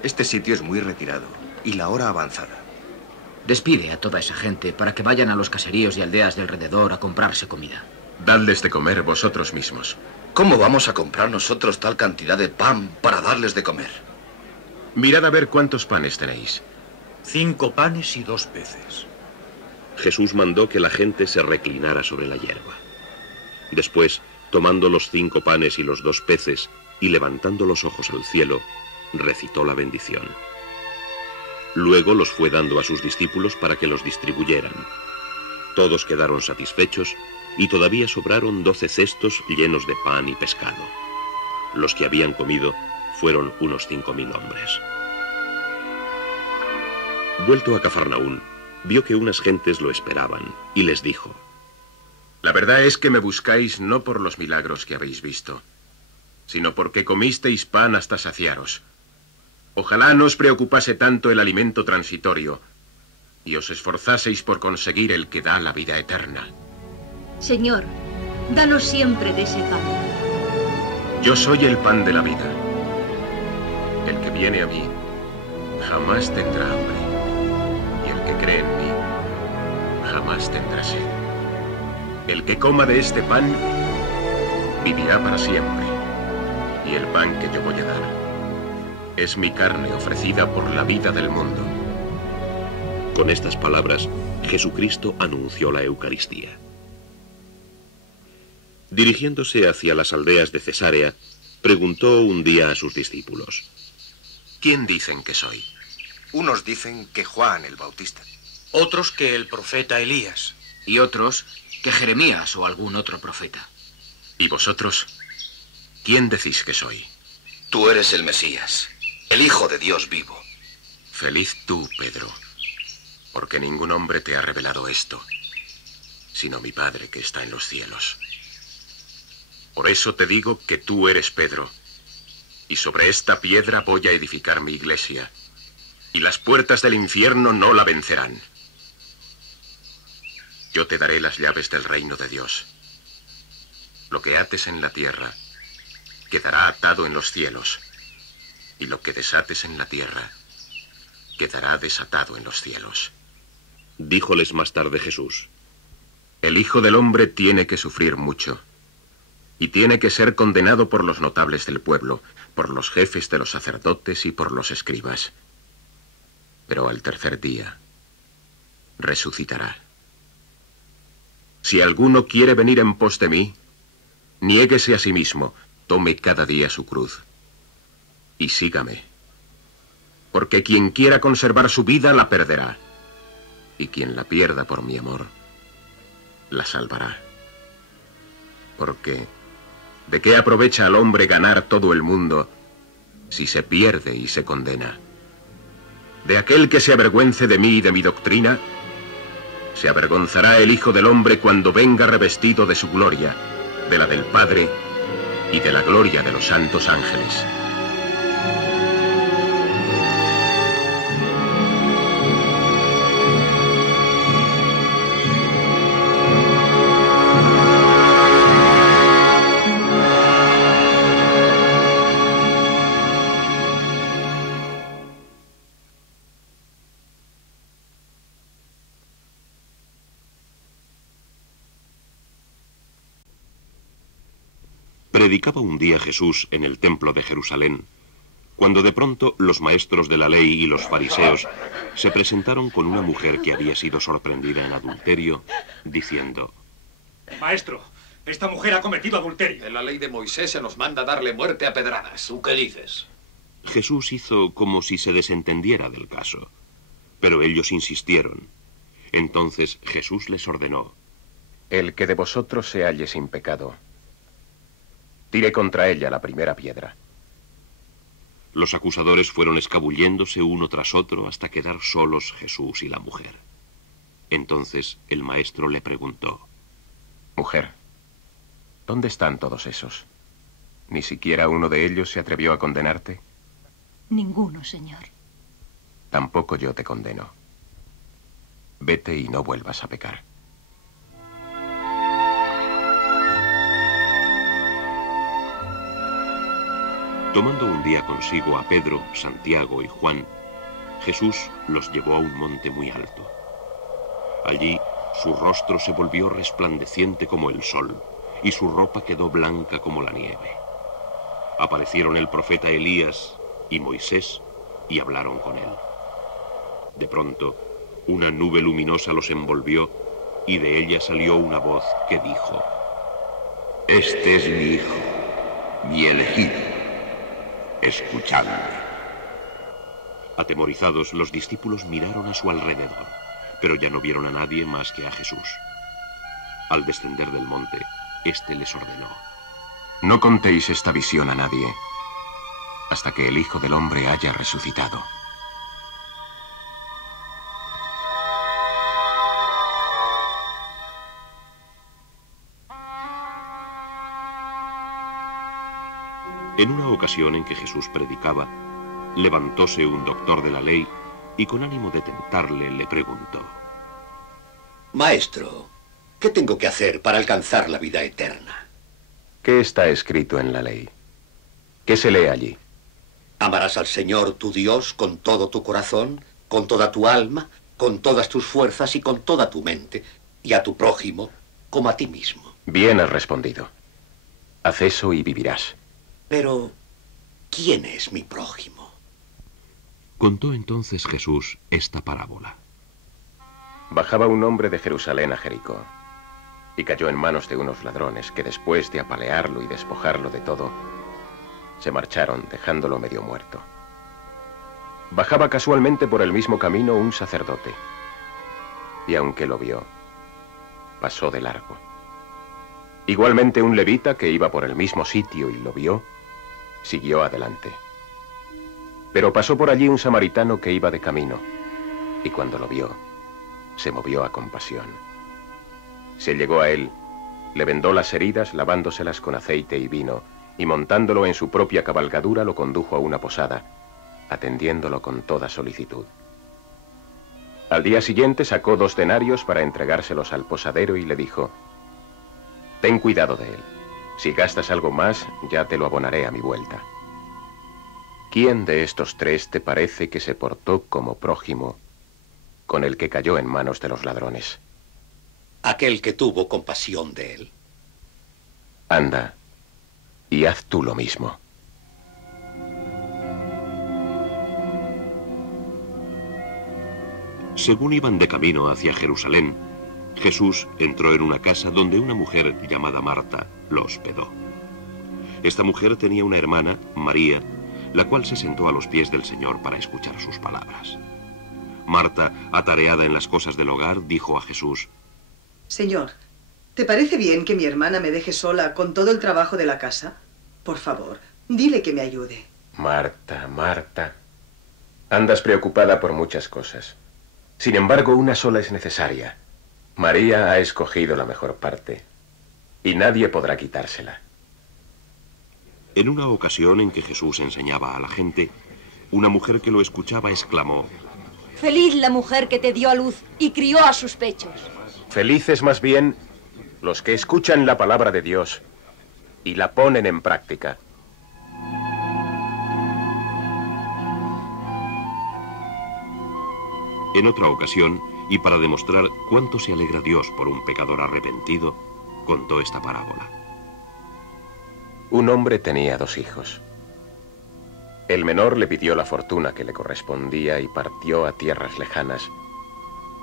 Este sitio es muy retirado y la hora avanzada. Despide a toda esa gente para que vayan a los caseríos y aldeas de alrededor a comprarse comida. Dadles de comer vosotros mismos. ¿Cómo vamos a comprar nosotros tal cantidad de pan para darles de comer? Mirad a ver cuántos panes tenéis. 5 panes y 2 peces. Jesús mandó que la gente se reclinara sobre la hierba. Después, tomando los 5 panes y los 2 peces, y levantando los ojos al cielo, recitó la bendición. Luego los fue dando a sus discípulos para que los distribuyeran. Todos quedaron satisfechos, y todavía sobraron 12 cestos llenos de pan y pescado. Los que habían comido fueron unos 5.000 hombres. Vuelto a Cafarnaún, vio que unas gentes lo esperaban, y les dijo: La verdad es que me buscáis no por los milagros que habéis visto, sino porque comisteis pan hasta saciaros. Ojalá no os preocupase tanto el alimento transitorio, y os esforzaseis por conseguir el que da la vida eterna. Señor, danos siempre de ese pan. Yo soy el pan de la vida. El que viene a mí jamás tendrá hambre, y el que cree en mí jamás tendrá sed. El que coma de este pan vivirá para siempre, y el pan que yo voy a dar Es mi carne ofrecida por la vida del mundo. Con estas palabras, Jesucristo anunció la Eucaristía. Dirigiéndose hacia las aldeas de Cesarea, preguntó un día a sus discípulos: ¿Quién dicen que soy? Unos dicen que Juan el Bautista. Otros que el profeta Elías. Y otros que Jeremías o algún otro profeta. ¿Y vosotros? ¿Quién decís que soy? Tú eres el Mesías, el Hijo de Dios vivo. Feliz tú, Pedro, porque ningún hombre te ha revelado esto, sino mi Padre que está en los cielos. Por eso te digo que tú eres Pedro, y sobre esta piedra voy a edificar mi iglesia, y las puertas del infierno no la vencerán. Yo te daré las llaves del reino de Dios. Lo que ates en la tierra quedará atado en los cielos, y lo que desates en la tierra quedará desatado en los cielos. Díjoles más tarde Jesús: El Hijo del Hombre tiene que sufrir mucho, y tiene que ser condenado por los notables del pueblo, por los jefes de los sacerdotes y por los escribas. Pero al tercer día resucitará. Si alguno quiere venir en pos de mí, niéguese a sí mismo, tome cada día su cruz y sígame. Porque quien quiera conservar su vida la perderá, y quien la pierda por mi amor la salvará. Porque ¿de qué aprovecha al hombre ganar todo el mundo si se pierde y se condena? De aquel que se avergüence de mí y de mi doctrina, se avergonzará el Hijo del Hombre cuando venga revestido de su gloria, de la del Padre y de la gloria de los santos ángeles. Predicaba un día Jesús en el templo de Jerusalén, cuando de pronto los maestros de la ley y los fariseos se presentaron con una mujer que había sido sorprendida en adulterio, diciendo: Maestro, esta mujer ha cometido adulterio. En la ley de Moisés se nos manda darle muerte a pedradas. ¿Tú qué dices? Jesús hizo como si se desentendiera del caso, pero ellos insistieron. Entonces Jesús les ordenó: El que de vosotros se halle sin pecado, tire contra ella la primera piedra. Los acusadores fueron escabulléndose uno tras otro hasta quedar solos Jesús y la mujer. Entonces el maestro le preguntó: Mujer, ¿dónde están todos esos? ¿Ni siquiera uno de ellos se atrevió a condenarte? Ninguno, Señor. Tampoco yo te condeno. Vete y no vuelvas a pecar. Tomando un día consigo a Pedro, Santiago y Juan, Jesús los llevó a un monte muy alto. Allí su rostro se volvió resplandeciente como el sol, y su ropa quedó blanca como la nieve. Aparecieron el profeta Elías y Moisés, y hablaron con él. De pronto, una nube luminosa los envolvió, y de ella salió una voz que dijo: Este es mi hijo, mi elegido. Escuchadme. Atemorizados, los discípulos miraron a su alrededor, pero ya no vieron a nadie más que a Jesús. Al descender del monte, éste les ordenó: No contéis esta visión a nadie, hasta que el Hijo del Hombre haya resucitado. En una ocasión en que Jesús predicaba, levantóse un doctor de la ley y con ánimo de tentarle le preguntó: Maestro, ¿qué tengo que hacer para alcanzar la vida eterna? ¿Qué está escrito en la ley? ¿Qué se lee allí? Amarás al Señor tu Dios con todo tu corazón, con toda tu alma, con todas tus fuerzas y con toda tu mente, y a tu prójimo como a ti mismo. Bien has respondido. Haz eso y vivirás. Pero, ¿quién es mi prójimo? Contó entonces Jesús esta parábola. Bajaba un hombre de Jerusalén a Jericó y cayó en manos de unos ladrones que después de apalearlo y despojarlo de todo, se marcharon dejándolo medio muerto. Bajaba casualmente por el mismo camino un sacerdote y aunque lo vio, pasó de largo. Igualmente un levita que iba por el mismo sitio y lo vio, siguió adelante. Pero pasó por allí un samaritano que iba de camino y cuando lo vio, se movió a compasión. Se llegó a él, le vendó las heridas lavándoselas con aceite y vino y montándolo en su propia cabalgadura lo condujo a una posada, atendiéndolo con toda solicitud. Al día siguiente sacó 2 denarios para entregárselos al posadero y le dijo: ten cuidado de él. Si gastas algo más, ya te lo abonaré a mi vuelta. ¿Quién de estos 3 te parece que se portó como prójimo con el que cayó en manos de los ladrones? Aquel que tuvo compasión de él. Anda, y haz tú lo mismo. Según iban de camino hacia Jerusalén, Jesús entró en una casa donde una mujer llamada Marta lo hospedó. Esta mujer tenía una hermana, María, la cual se sentó a los pies del Señor para escuchar sus palabras. Marta, atareada en las cosas del hogar, dijo a Jesús: Señor, ¿te parece bien que mi hermana me deje sola con todo el trabajo de la casa? Por favor, dile que me ayude. Marta, Marta, andas preocupada por muchas cosas. Sin embargo, una sola es necesaria. María ha escogido la mejor parte y nadie podrá quitársela. En una ocasión en que Jesús enseñaba a la gente, una mujer que lo escuchaba exclamó: Feliz la mujer que te dio a luz y crió a sus pechos. Felices más bien los que escuchan la palabra de Dios y la ponen en práctica. En otra ocasión, y para demostrar cuánto se alegra Dios por un pecador arrepentido, contó esta parábola. Un hombre tenía 2 hijos. El menor le pidió la fortuna que le correspondía y partió a tierras lejanas,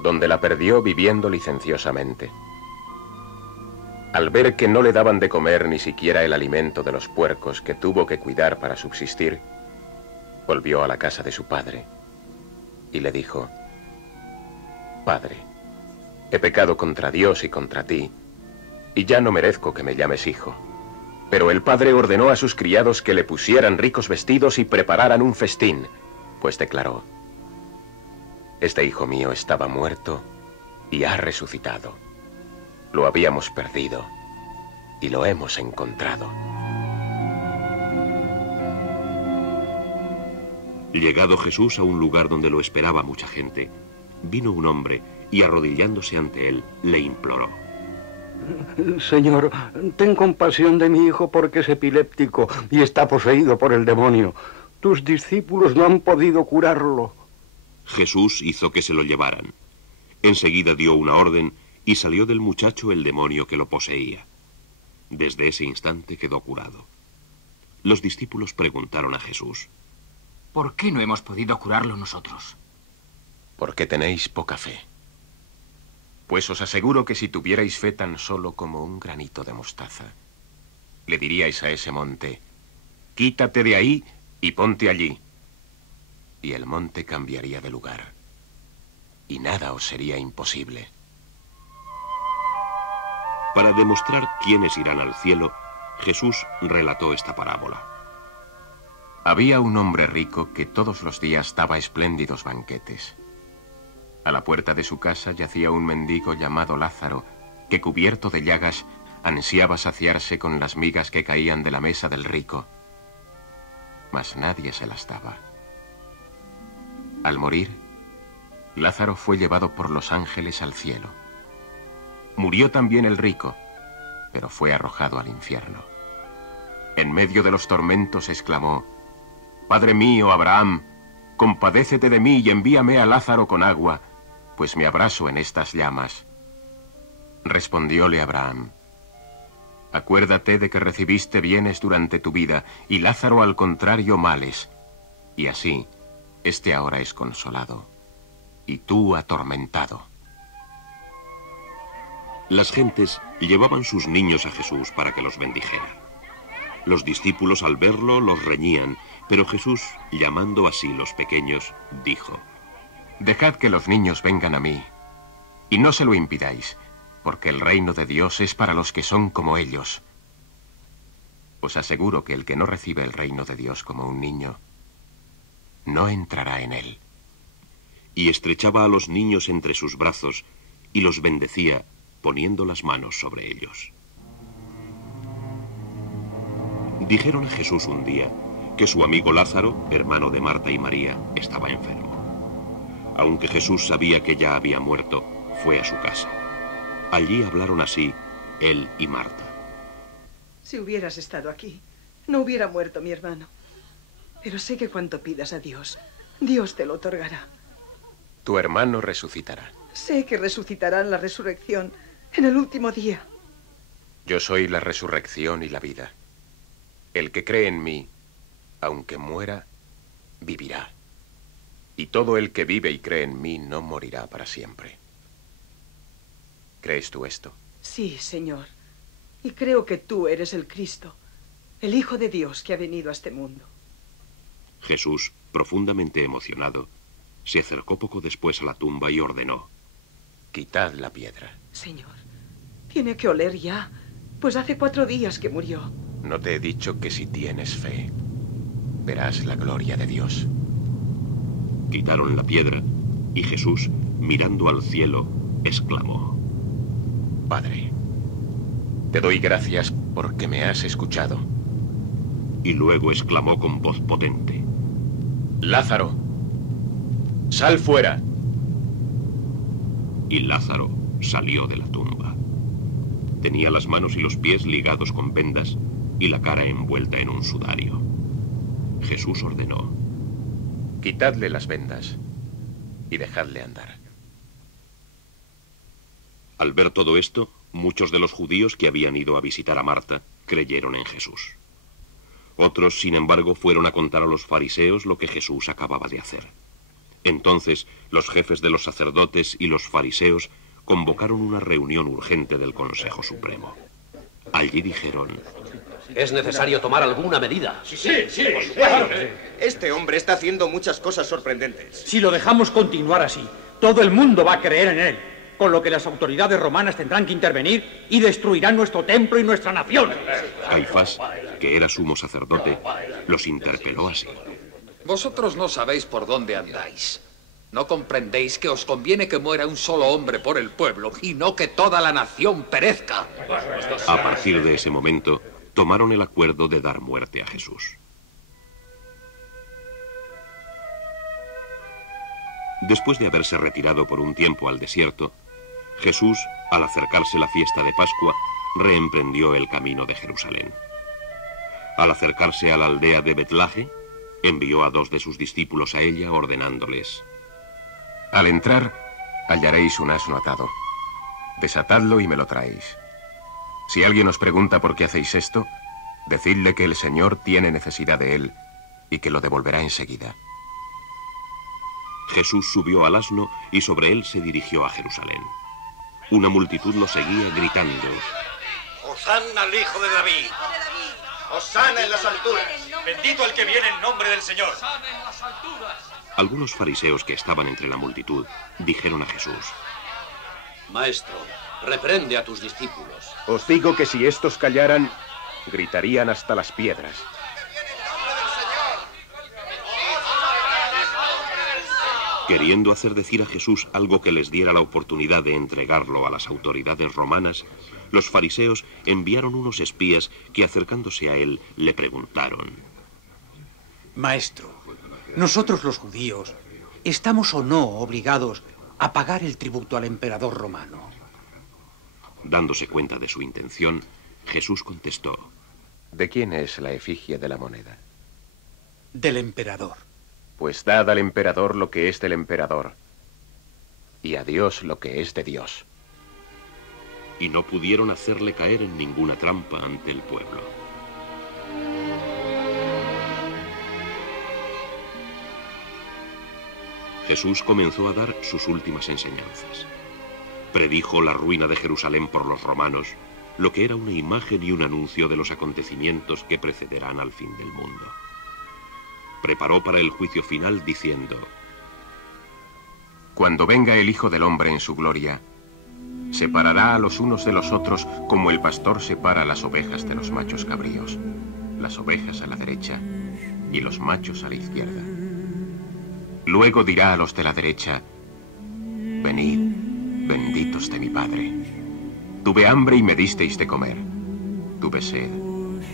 donde la perdió viviendo licenciosamente. Al ver que no le daban de comer ni siquiera el alimento de los puercos que tuvo que cuidar para subsistir, volvió a la casa de su padre y le dijo: Padre, he pecado contra Dios y contra ti, y ya no merezco que me llames hijo. Pero el padre ordenó a sus criados que le pusieran ricos vestidos y prepararan un festín, pues declaró: este hijo mío estaba muerto y ha resucitado. Lo habíamos perdido y lo hemos encontrado. Llegado Jesús a un lugar donde lo esperaba mucha gente, vino un hombre y arrodillándose ante él, le imploró: Señor, ten compasión de mi hijo porque es epiléptico y está poseído por el demonio. Tus discípulos no han podido curarlo. Jesús hizo que se lo llevaran. Enseguida dio una orden y salió del muchacho el demonio que lo poseía. Desde ese instante quedó curado. Los discípulos preguntaron a Jesús: ¿por qué no hemos podido curarlo nosotros? Porque tenéis poca fe. Pues os aseguro que si tuvierais fe tan solo como un granito de mostaza, le diríais a ese monte: quítate de ahí y ponte allí. Y el monte cambiaría de lugar. Y nada os sería imposible. Para demostrar quiénes irán al cielo, Jesús relató esta parábola. Había un hombre rico que todos los días daba espléndidos banquetes. A la puerta de su casa yacía un mendigo llamado Lázaro, que cubierto de llagas ansiaba saciarse con las migas que caían de la mesa del rico. Mas nadie se las daba. Al morir, Lázaro fue llevado por los ángeles al cielo. Murió también el rico, pero fue arrojado al infierno. En medio de los tormentos exclamó: Padre mío, Abraham, compadécete de mí y envíame a Lázaro con agua, pues me abraso en estas llamas. Respondióle Abraham: acuérdate de que recibiste bienes durante tu vida y Lázaro al contrario males, y así este ahora es consolado, y tú atormentado. Las gentes llevaban sus niños a Jesús para que los bendijera. Los discípulos al verlo los reñían, pero Jesús, llamando así los pequeños, dijo: Dejad que los niños vengan a mí, y no se lo impidáis, porque el reino de Dios es para los que son como ellos. Os aseguro que el que no recibe el reino de Dios como un niño, no entrará en él. Y estrechaba a los niños entre sus brazos, y los bendecía, poniendo las manos sobre ellos. Dijeron a Jesús un día que su amigo Lázaro, hermano de Marta y María, estaba enfermo. Aunque Jesús sabía que ya había muerto, fue a su casa. Allí hablaron así, él y Marta. Si hubieras estado aquí, no hubiera muerto mi hermano. Pero sé que cuanto pidas a Dios, Dios te lo otorgará. Tu hermano resucitará. Sé que resucitará en la resurrección en el último día. Yo soy la resurrección y la vida. El que cree en mí, aunque muera, vivirá. Y todo el que vive y cree en mí no morirá para siempre. ¿Crees tú esto? Sí, Señor. Y creo que tú eres el Cristo, el Hijo de Dios que ha venido a este mundo. Jesús, profundamente emocionado, se acercó poco después a la tumba y ordenó: Quitad la piedra. Señor, tiene que oler ya, pues hace 4 días que murió. ¿No te he dicho que si tienes fe, verás la gloria de Dios? Quitaron la piedra, y Jesús, mirando al cielo, exclamó: Padre, te doy gracias porque me has escuchado. Y luego exclamó con voz potente: Lázaro, sal fuera. Y Lázaro salió de la tumba. Tenía las manos y los pies ligados con vendas y la cara envuelta en un sudario. Jesús ordenó: Quitadle las vendas y dejadle andar. Al ver todo esto, muchos de los judíos que habían ido a visitar a Marta creyeron en Jesús. Otros, sin embargo, fueron a contar a los fariseos lo que Jesús acababa de hacer. Entonces, los jefes de los sacerdotes y los fariseos convocaron una reunión urgente del Consejo Supremo. Allí dijeron: Es necesario tomar alguna medida. Sí, por supuesto. Este hombre está haciendo muchas cosas sorprendentes. Si lo dejamos continuar así, todo el mundo va a creer en él, con lo que las autoridades romanas tendrán que intervenir y destruirán nuestro templo y nuestra nación. Caifás, que era sumo sacerdote, los interpeló así: Vosotros no sabéis por dónde andáis. ¿No comprendéis que os conviene que muera un solo hombre por el pueblo y no que toda la nación perezca? A partir de ese momento, tomaron el acuerdo de dar muerte a Jesús. Después de haberse retirado por un tiempo al desierto, Jesús, al acercarse la fiesta de Pascua, reemprendió el camino de Jerusalén. Al acercarse a la aldea de Betlaje, envió a 2 de sus discípulos a ella, ordenándoles: Al entrar, hallaréis un asno atado. Desatadlo y me lo traéis. Si alguien os pregunta por qué hacéis esto, decidle que el Señor tiene necesidad de él y que lo devolverá enseguida. Jesús subió al asno y sobre él se dirigió a Jerusalén. Una multitud lo seguía gritando: ¡Hosanna al Hijo de David! ¡Hosanna en las alturas! ¡Bendito el que viene en nombre del Señor! Algunos fariseos que estaban entre la multitud dijeron a Jesús: Maestro, reprende a tus discípulos. Os digo que si estos callaran, gritarían hasta las piedras. Queriendo hacer decir a Jesús algo que les diera la oportunidad de entregarlo a las autoridades romanas, los fariseos enviaron unos espías que, acercándose a él, le preguntaron: Maestro, nosotros los judíos, ¿estamos o no obligados a pagar el tributo al emperador romano? Dándose cuenta de su intención, Jesús contestó: ¿De quién es la efigie de la moneda? Del emperador. Pues dad al emperador lo que es del emperador, y a Dios lo que es de Dios. Y no pudieron hacerle caer en ninguna trampa ante el pueblo. Jesús comenzó a dar sus últimas enseñanzas. Predijo la ruina de Jerusalén por los romanos, lo que era una imagen y un anuncio de los acontecimientos que precederán al fin del mundo. Preparó para el juicio final diciendo: Cuando venga el Hijo del Hombre en su gloria, separará a los unos de los otros como el pastor separa las ovejas de los machos cabríos, las ovejas a la derecha y los machos a la izquierda. Luego dirá a los de la derecha: Venid, benditos de mi Padre. Tuve hambre y me disteis de comer. Tuve sed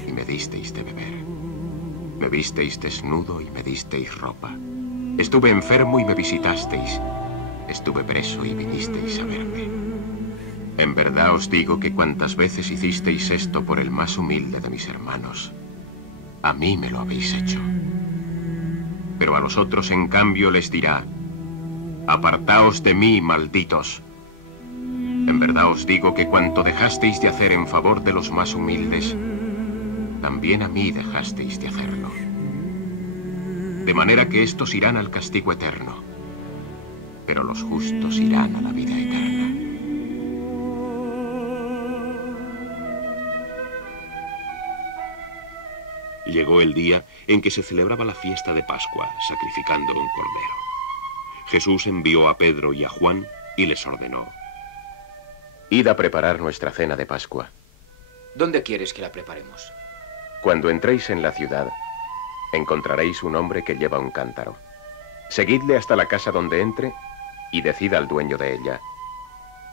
y me disteis de beber. Me visteis desnudo y me disteis ropa. Estuve enfermo y me visitasteis. Estuve preso y vinisteis a verme. En verdad os digo que cuantas veces hicisteis esto por el más humilde de mis hermanos, a mí me lo habéis hecho. Pero a los otros, en cambio, les dirá: Apartaos de mí, malditos. En verdad os digo que cuanto dejasteis de hacer en favor de los más humildes, también a mí dejasteis de hacerlo. De manera que estos irán al castigo eterno, pero los justos irán a la vida eterna. Llegó el día en que se celebraba la fiesta de Pascua, sacrificando un cordero. Jesús envió a Pedro y a Juan y les ordenó: Id a preparar nuestra cena de Pascua. ¿Dónde quieres que la preparemos? Cuando entréis en la ciudad, encontraréis un hombre que lleva un cántaro. Seguidle hasta la casa donde entre y decid al dueño de ella: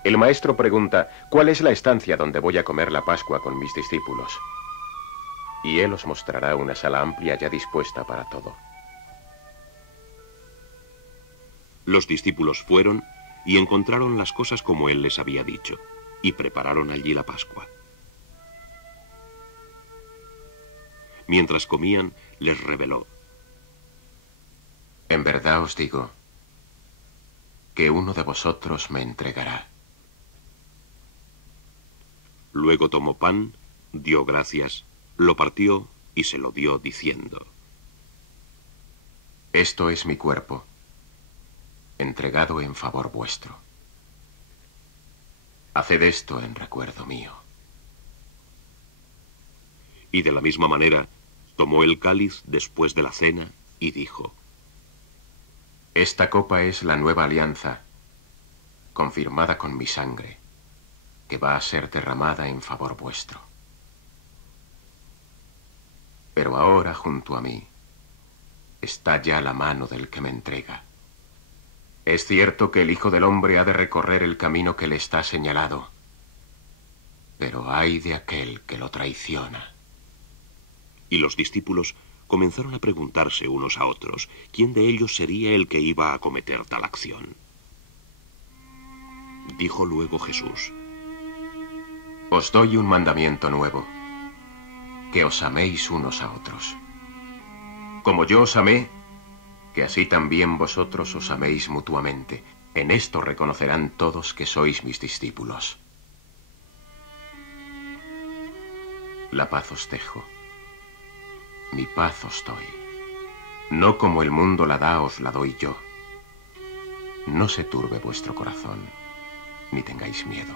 El maestro pregunta, ¿cuál es la estancia donde voy a comer la Pascua con mis discípulos? Y él os mostrará una sala amplia ya dispuesta para todo. Los discípulos fueron y encontraron las cosas como él les había dicho, y prepararon allí la Pascua. Mientras comían, les reveló: En verdad os digo que uno de vosotros me entregará. Luego tomó pan, dio gracias, lo partió y se lo dio diciendo: Esto es mi cuerpo, entregado en favor vuestro. Haced esto en recuerdo mío. Y de la misma manera, tomó el cáliz después de la cena y dijo: Esta copa es la nueva alianza, confirmada con mi sangre, que va a ser derramada en favor vuestro. Pero ahora, junto a mí, está ya la mano del que me entrega. Es cierto que el Hijo del Hombre ha de recorrer el camino que le está señalado, pero ay de aquel que lo traiciona. Y los discípulos comenzaron a preguntarse unos a otros quién de ellos sería el que iba a cometer tal acción. Dijo luego Jesús: Os doy un mandamiento nuevo, que os améis unos a otros. Como yo os amé, que así también vosotros os améis mutuamente. En esto reconocerán todos que sois mis discípulos. La paz os dejo, mi paz os doy. No como el mundo la da, os la doy yo. No se turbe vuestro corazón, ni tengáis miedo.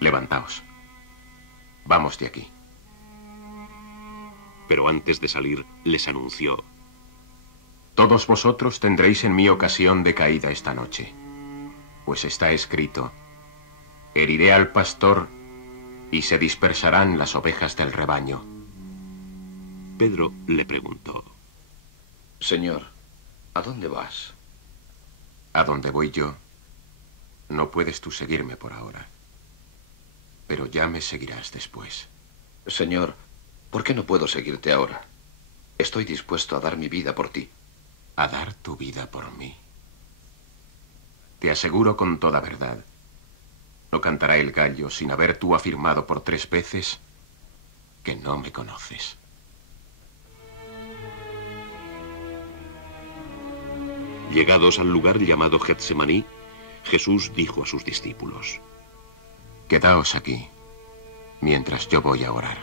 Levantaos, vamos de aquí. Pero antes de salir, les anunció: Todos vosotros tendréis en mí ocasión de caída esta noche, pues está escrito: Heriré al pastor y se dispersarán las ovejas del rebaño. Pedro le preguntó: Señor, ¿a dónde vas? A donde voy yo, no puedes tú seguirme por ahora, pero ya me seguirás después. Señor, ¿por qué no puedo seguirte ahora? Estoy dispuesto a dar mi vida por ti. ¿A dar tu vida por mí? Te aseguro con toda verdad, no cantará el gallo sin haber tú afirmado por 3 veces que no me conoces. Llegados al lugar llamado Getsemaní, Jesús dijo a sus discípulos: Quedaos aquí, mientras yo voy a orar.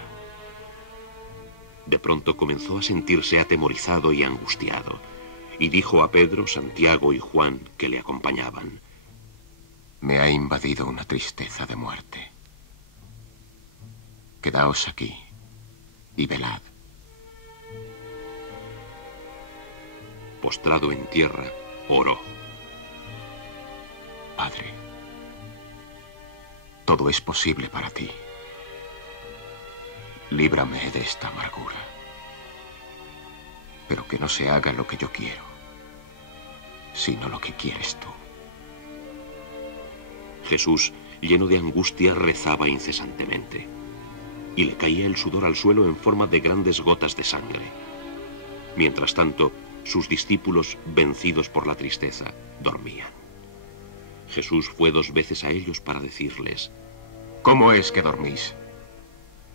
De pronto comenzó a sentirse atemorizado y angustiado, y dijo a Pedro, Santiago y Juan que le acompañaban: Me ha invadido una tristeza de muerte. Quedaos aquí y velad. Postrado en tierra, oró: Padre, todo es posible para ti. Líbrame de esta amargura. Pero que no se haga lo que yo quiero, sino lo que quieres tú. Jesús, lleno de angustia, rezaba incesantemente, y le caía el sudor al suelo en forma de grandes gotas de sangre. Mientras tanto, sus discípulos, vencidos por la tristeza, dormían. Jesús fue 2 veces a ellos para decirles: ¿Cómo es que dormís?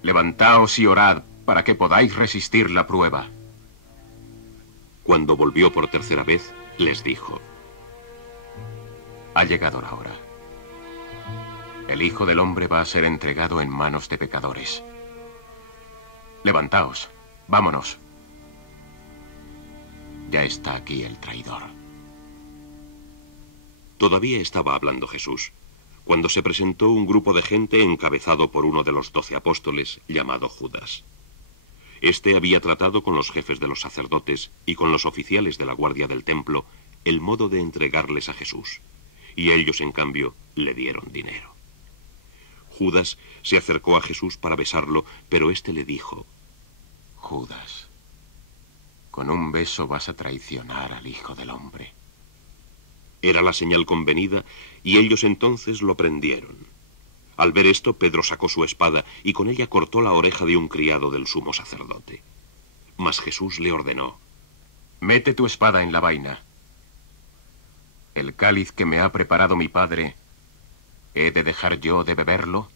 Levantaos y orad para que podáis resistir la prueba. Cuando volvió por 3ª vez, les dijo: Ha llegado la hora. El Hijo del Hombre va a ser entregado en manos de pecadores. Levantaos, vámonos. Ya está aquí el traidor. Todavía estaba hablando Jesús, cuando se presentó un grupo de gente encabezado por uno de los 12 apóstoles, llamado Judas. Este había tratado con los jefes de los sacerdotes y con los oficiales de la guardia del templo el modo de entregarles a Jesús, y ellos, en cambio, le dieron dinero. Judas se acercó a Jesús para besarlo, pero éste le dijo: Judas, con un beso vas a traicionar al Hijo del Hombre. Era la señal convenida, y ellos entonces lo prendieron. Al ver esto, Pedro sacó su espada y con ella cortó la oreja de un criado del sumo sacerdote. Mas Jesús le ordenó: Mete tu espada en la vaina. El cáliz que me ha preparado mi Padre, ¿he de dejar yo de beberlo?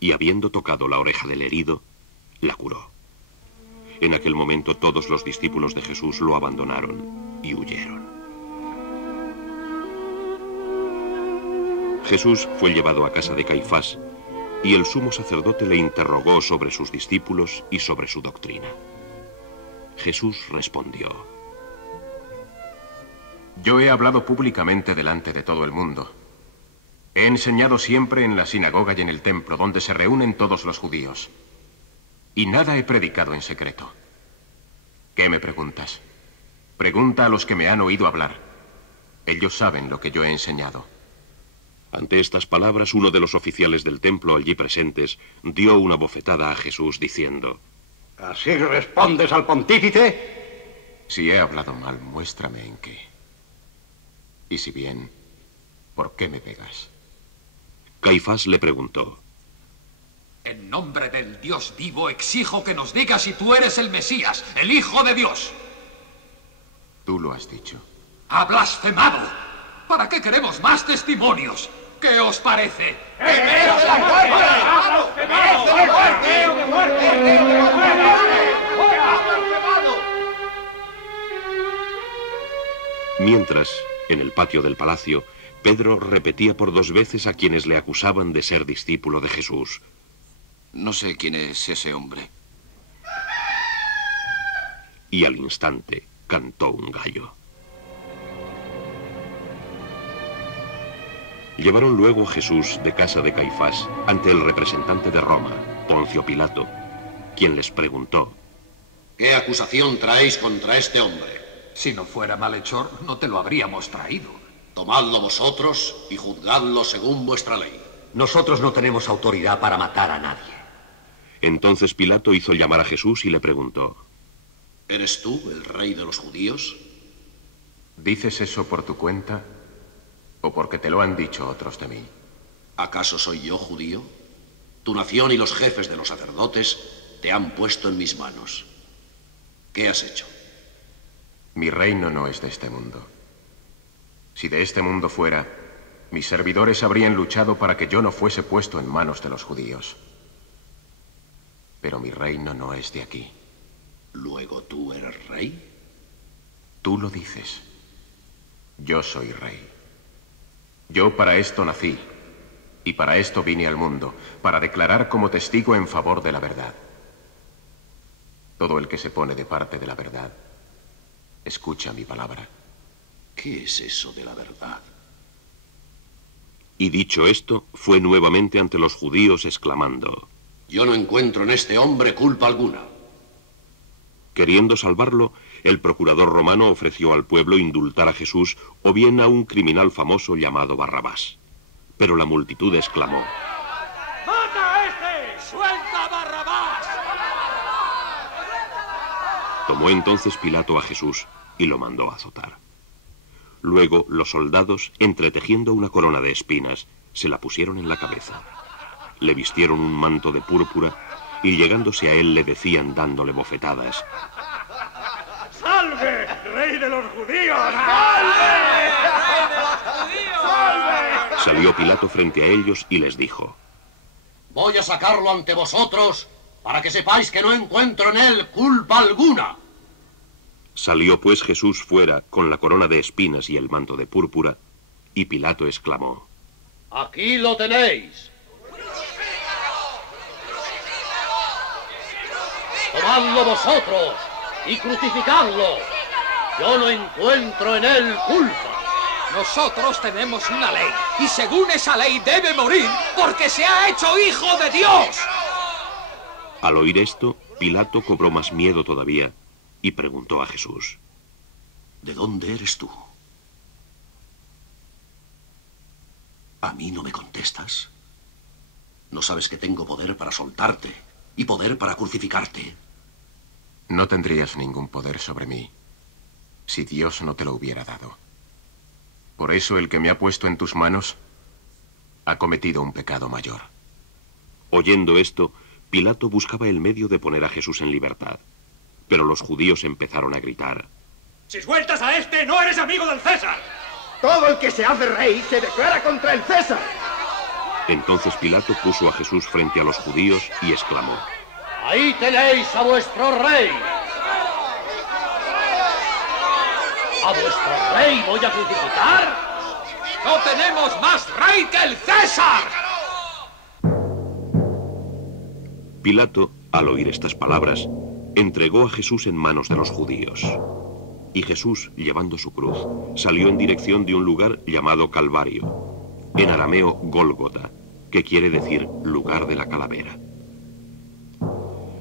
Y habiendo tocado la oreja del herido, la curó. En aquel momento todos los discípulos de Jesús lo abandonaron y huyeron. Jesús fue llevado a casa de Caifás, y el sumo sacerdote le interrogó sobre sus discípulos y sobre su doctrina. Jesús respondió: Yo he hablado públicamente delante de todo el mundo. He enseñado siempre en la sinagoga y en el templo, donde se reúnen todos los judíos. Y nada he predicado en secreto. ¿Qué me preguntas? Pregunta a los que me han oído hablar. Ellos saben lo que yo he enseñado. Ante estas palabras, uno de los oficiales del templo allí presentes dio una bofetada a Jesús diciendo: ¿Así respondes al pontífice? Si he hablado mal, muéstrame en qué. Y si bien, ¿por qué me pegas? Caifás le preguntó: En nombre del Dios vivo exijo que nos digas si tú eres el Mesías, el Hijo de Dios. Tú lo has dicho. ¡Ha blasfemado! ¿Para qué queremos más testimonios? ¿Qué os parece? Mientras, en el patio del palacio, Pedro repetía por 2 veces a quienes le acusaban de ser discípulo de Jesús: No sé quién es ese hombre. Y al instante cantó un gallo. Llevaron luego a Jesús de casa de Caifás ante el representante de Roma, Poncio Pilato, quien les preguntó: ¿Qué acusación traéis contra este hombre? Si no fuera malhechor, no te lo habríamos traído. Tomadlo vosotros y juzgadlo según vuestra ley. Nosotros no tenemos autoridad para matar a nadie. Entonces Pilato hizo llamar a Jesús y le preguntó: ¿Eres tú el rey de los judíos? ¿Dices eso por tu cuenta o porque te lo han dicho otros de mí? ¿Acaso soy yo judío? Tu nación y los jefes de los sacerdotes te han puesto en mis manos. ¿Qué has hecho? Mi reino no es de este mundo. Si de este mundo fuera, mis servidores habrían luchado para que yo no fuese puesto en manos de los judíos. Pero mi reino no es de aquí. ¿Luego tú eres rey? Tú lo dices. Yo soy rey. Yo para esto nací, y para esto vine al mundo, para declarar como testigo en favor de la verdad. Todo el que se pone de parte de la verdad Escucha mi palabra. ¿Qué es eso de la verdad? Y dicho esto, fue nuevamente ante los judíos exclamando: Yo no encuentro en este hombre culpa alguna. Queriendo salvarlo, el procurador romano ofreció al pueblo indultar a Jesús o bien a un criminal famoso llamado Barrabás. Pero la multitud exclamó: ¡Mata a este! ¡Suelta a Barrabás! Tomó entonces Pilato a Jesús y lo mandó azotar. Luego los soldados, entretejiendo una corona de espinas, se la pusieron en la cabeza. Le vistieron un manto de púrpura y llegándose a él le decían dándole bofetadas: ¡Salve, rey de los judíos! ¡Salve! ¡Rey de los judíos! ¡Salve! Salió Pilato frente a ellos y les dijo: Voy a sacarlo ante vosotros para que sepáis que no encuentro en él culpa alguna. Salió pues Jesús fuera con la corona de espinas y el manto de púrpura, y Pilato exclamó: Aquí lo tenéis. Tomadlo vosotros y crucificadlo. Yo no encuentro en él culpa. Nosotros tenemos una ley, y según esa ley debe morir porque se ha hecho hijo de Dios. Al oír esto, Pilato cobró más miedo todavía y preguntó a Jesús: ¿De dónde eres tú? ¿A mí no me contestas? ¿No sabes que tengo poder para soltarte y poder para crucificarte? No tendrías ningún poder sobre mí si Dios no te lo hubiera dado. Por eso el que me ha puesto en tus manos ha cometido un pecado mayor. Oyendo esto, Pilato buscaba el medio de poner a Jesús en libertad. Pero los judíos empezaron a gritar: Si sueltas a este, no eres amigo del César. Todo el que se hace rey se declara contra el César. Entonces Pilato puso a Jesús frente a los judíos y exclamó: Ahí tenéis a vuestro rey. ¿A vuestro rey voy a crucificar? ¡No tenemos más rey que el César! Pilato, al oír estas palabras, entregó a Jesús en manos de los judíos. Y Jesús, llevando su cruz, salió en dirección de un lugar llamado Calvario, en arameo Gólgota, que quiere decir lugar de la calavera.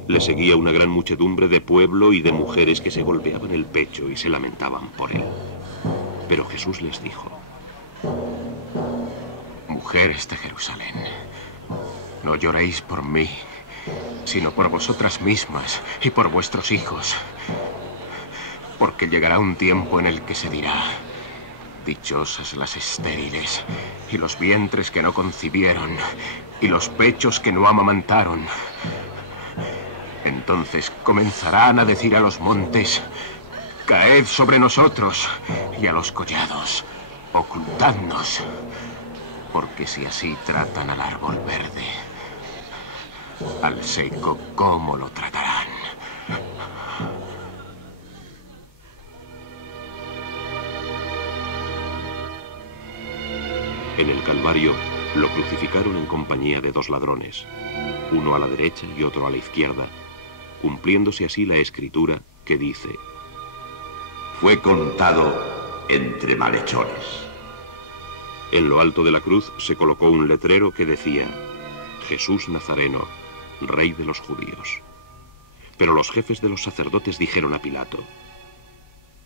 Le seguía una gran muchedumbre de pueblo y de mujeres que se golpeaban el pecho y se lamentaban por él. Pero Jesús les dijo: Mujeres de Jerusalén, no lloréis por mí, sino por vosotras mismas y por vuestros hijos. Porque llegará un tiempo en el que se dirá: dichosas las estériles, y los vientres que no concibieron, y los pechos que no amamantaron. Entonces comenzarán a decir a los montes: caed sobre nosotros, y a los collados: ocultadnos. Porque si así tratan al árbol verde, al seco, ¿cómo lo tratarán? En el Calvario lo crucificaron en compañía de dos ladrones, uno a la derecha y otro a la izquierda, cumpliéndose así la escritura que dice: fue contado entre malhechores. En lo alto de la cruz se colocó un letrero que decía: Jesús Nazareno, Rey de los Judíos. Pero los jefes de los sacerdotes dijeron a Pilato: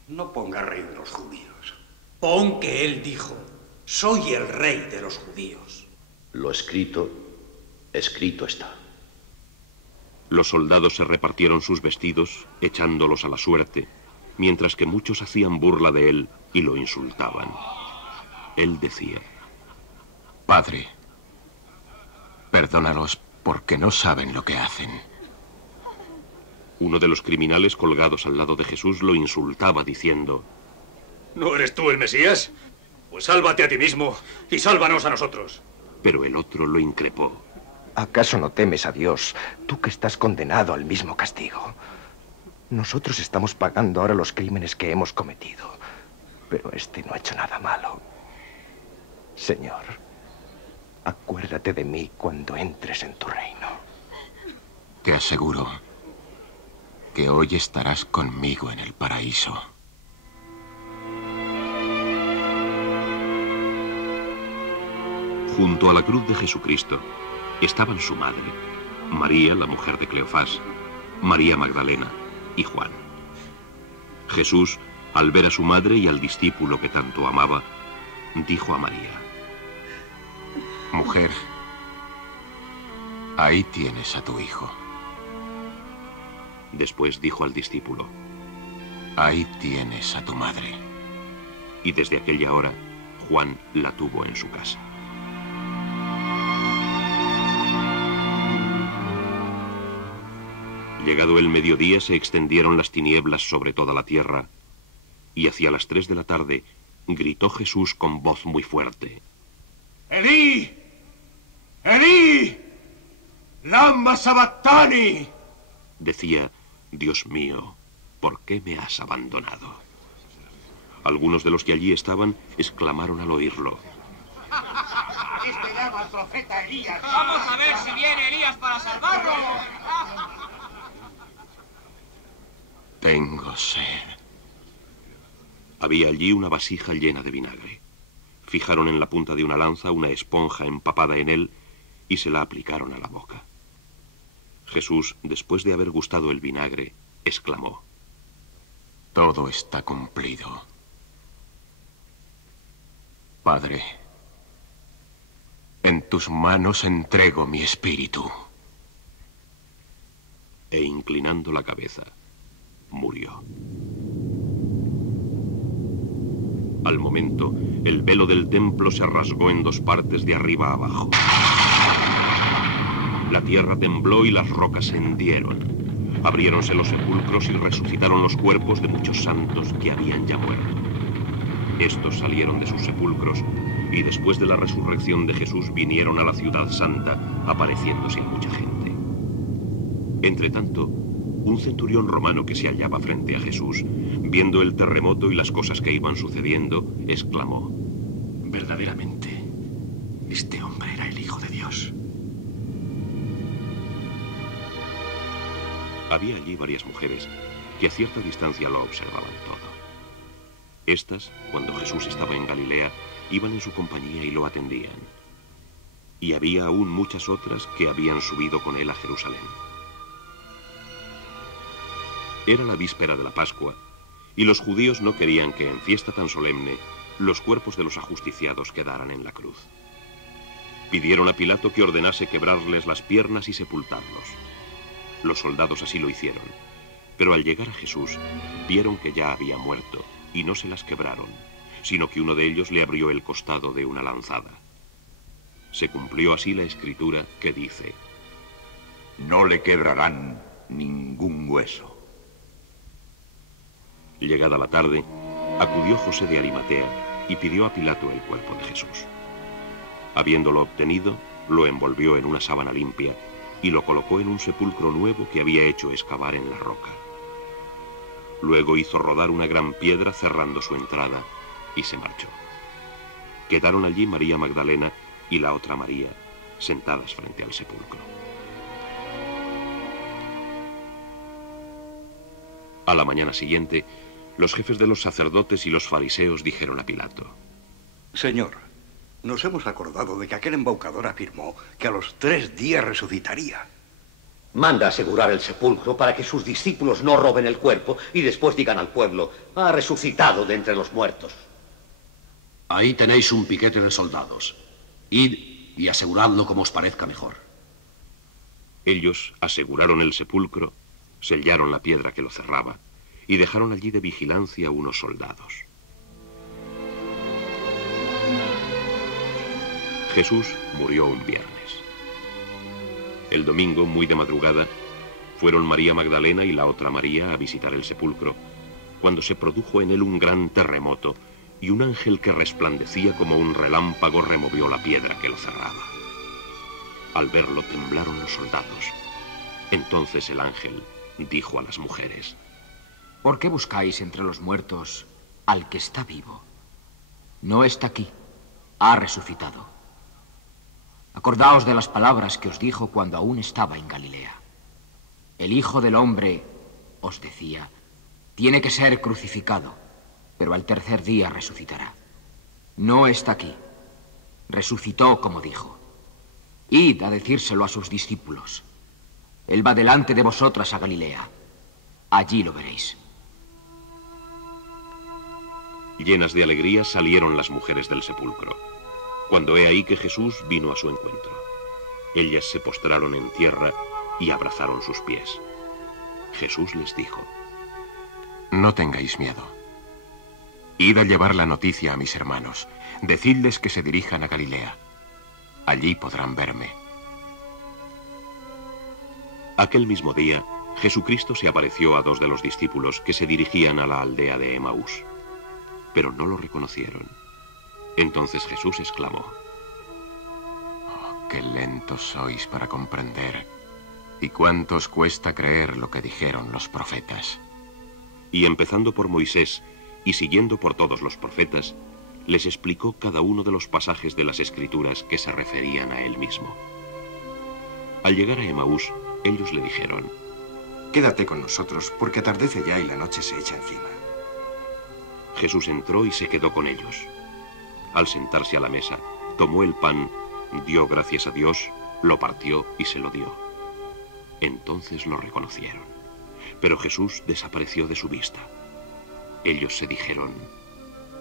No ponga Rey de los Judíos. Pon que él dijo: soy el Rey de los Judíos. Lo escrito, escrito está. Los soldados se repartieron sus vestidos, echándolos a la suerte, mientras que muchos hacían burla de él y lo insultaban. Él decía: Padre, perdónalos porque no saben lo que hacen. Uno de los criminales colgados al lado de Jesús lo insultaba diciendo: ¿No eres tú el Mesías? Pues sálvate a ti mismo y sálvanos a nosotros. Pero el otro lo increpó: ¿Acaso no temes a Dios, tú que estás condenado al mismo castigo? Nosotros estamos pagando ahora los crímenes que hemos cometido, pero este no ha hecho nada malo. Señor, acuérdate de mí cuando entres en tu reino. Te aseguro que hoy estarás conmigo en el paraíso. Junto a la cruz de Jesucristo estaban su madre, María, la mujer de Cleofás, María Magdalena y Juan. Jesús, al ver a su madre y al discípulo que tanto amaba, dijo a María: Mujer, ahí tienes a tu hijo. Después dijo al discípulo: Ahí tienes a tu madre. Y desde aquella hora, Juan la tuvo en su casa. Llegado el mediodía, se extendieron las tinieblas sobre toda la tierra, y hacia las 3 de la tarde gritó Jesús con voz muy fuerte: ¡Elí! ¡Elí! ¡Lama sabactani! Decía: Dios mío, ¿por qué me has abandonado? Algunos de los que allí estaban exclamaron al oírlo: Este llama al profeta Elías. Vamos a ver si viene Elías para salvarlo. Tengo sed. Había allí una vasija llena de vinagre. Fijaron en la punta de una lanza una esponja empapada en él y se la aplicaron a la boca. Jesús, después de haber gustado el vinagre, exclamó: Todo está cumplido. Padre, en tus manos entrego mi espíritu. E inclinando la cabeza, murió. Al momento, el velo del templo se rasgó en 2 partes de arriba a abajo. La tierra tembló y las rocas se hendieron. Abriéronse los sepulcros y resucitaron los cuerpos de muchos santos que habían ya muerto. Estos salieron de sus sepulcros y después de la resurrección de Jesús vinieron a la ciudad santa, apareciéndose a mucha gente. Entretanto, un centurión romano que se hallaba frente a Jesús, viendo el terremoto y las cosas que iban sucediendo, exclamó: Verdaderamente, este hombre era el Hijo de Dios. Había allí varias mujeres que a cierta distancia lo observaban todo. Estas, cuando Jesús estaba en Galilea, iban en su compañía y lo atendían. Y había aún muchas otras que habían subido con él a Jerusalén. Era la víspera de la Pascua, y los judíos no querían que en fiesta tan solemne los cuerpos de los ajusticiados quedaran en la cruz. Pidieron a Pilato que ordenase quebrarles las piernas y sepultarlos. Los soldados así lo hicieron, pero al llegar a Jesús, vieron que ya había muerto, y no se las quebraron, sino que uno de ellos le abrió el costado de una lanzada. Se cumplió así la escritura que dice: No le quebrarán ningún hueso. Llegada la tarde, acudió José de Arimatea y pidió a Pilato el cuerpo de Jesús. Habiéndolo obtenido, lo envolvió en una sábana limpia y lo colocó en un sepulcro nuevo que había hecho excavar en la roca. Luego hizo rodar una gran piedra cerrando su entrada y se marchó. Quedaron allí María Magdalena y la otra María, sentadas frente al sepulcro. A la mañana siguiente, los jefes de los sacerdotes y los fariseos dijeron a Pilato: Señor, nos hemos acordado de que aquel embaucador afirmó que a los 3 días resucitaría. Manda asegurar el sepulcro para que sus discípulos no roben el cuerpo y después digan al pueblo: ha resucitado de entre los muertos. Ahí tenéis un piquete de soldados. Id y aseguradlo como os parezca mejor. Ellos aseguraron el sepulcro, sellaron la piedra que lo cerraba y dejaron allí de vigilancia unos soldados. Jesús murió un viernes. El domingo, muy de madrugada, fueron María Magdalena y la otra María a visitar el sepulcro, cuando se produjo en él un gran terremoto y un ángel que resplandecía como un relámpago removió la piedra que lo cerraba. Al verlo temblaron los soldados. Entonces el ángel dijo a las mujeres: ¿Por qué buscáis entre los muertos al que está vivo? No está aquí, ha resucitado. Acordaos de las palabras que os dijo cuando aún estaba en Galilea. El Hijo del Hombre, os decía, tiene que ser crucificado, pero al tercer día resucitará. No está aquí, Resucitó como dijo. Id a decírselo a sus discípulos. Él va delante de vosotras a Galilea. Allí lo veréis. Llenas de alegría salieron las mujeres del sepulcro, cuando he ahí que Jesús vino a su encuentro. Ellas se postraron en tierra y abrazaron sus pies. Jesús les dijo: No tengáis miedo. Id a llevar la noticia a mis hermanos. Decidles que se dirijan a Galilea. Allí podrán verme. Aquel mismo día, Jesucristo se apareció a dos de los discípulos que se dirigían a la aldea de Emaús, pero no lo reconocieron. Entonces Jesús exclamó: Oh, qué lentos sois para comprender, y cuánto os cuesta creer lo que dijeron los profetas. Y empezando por Moisés y siguiendo por todos los profetas, les explicó cada uno de los pasajes de las Escrituras que se referían a él mismo. Al llegar a Emaús, ellos le dijeron: Quédate con nosotros, porque atardece ya y la noche se echa encima. Jesús entró y se quedó con ellos. Al sentarse a la mesa, tomó el pan, dio gracias a Dios, lo partió y se lo dio. Entonces lo reconocieron, pero Jesús desapareció de su vista. Ellos se dijeron: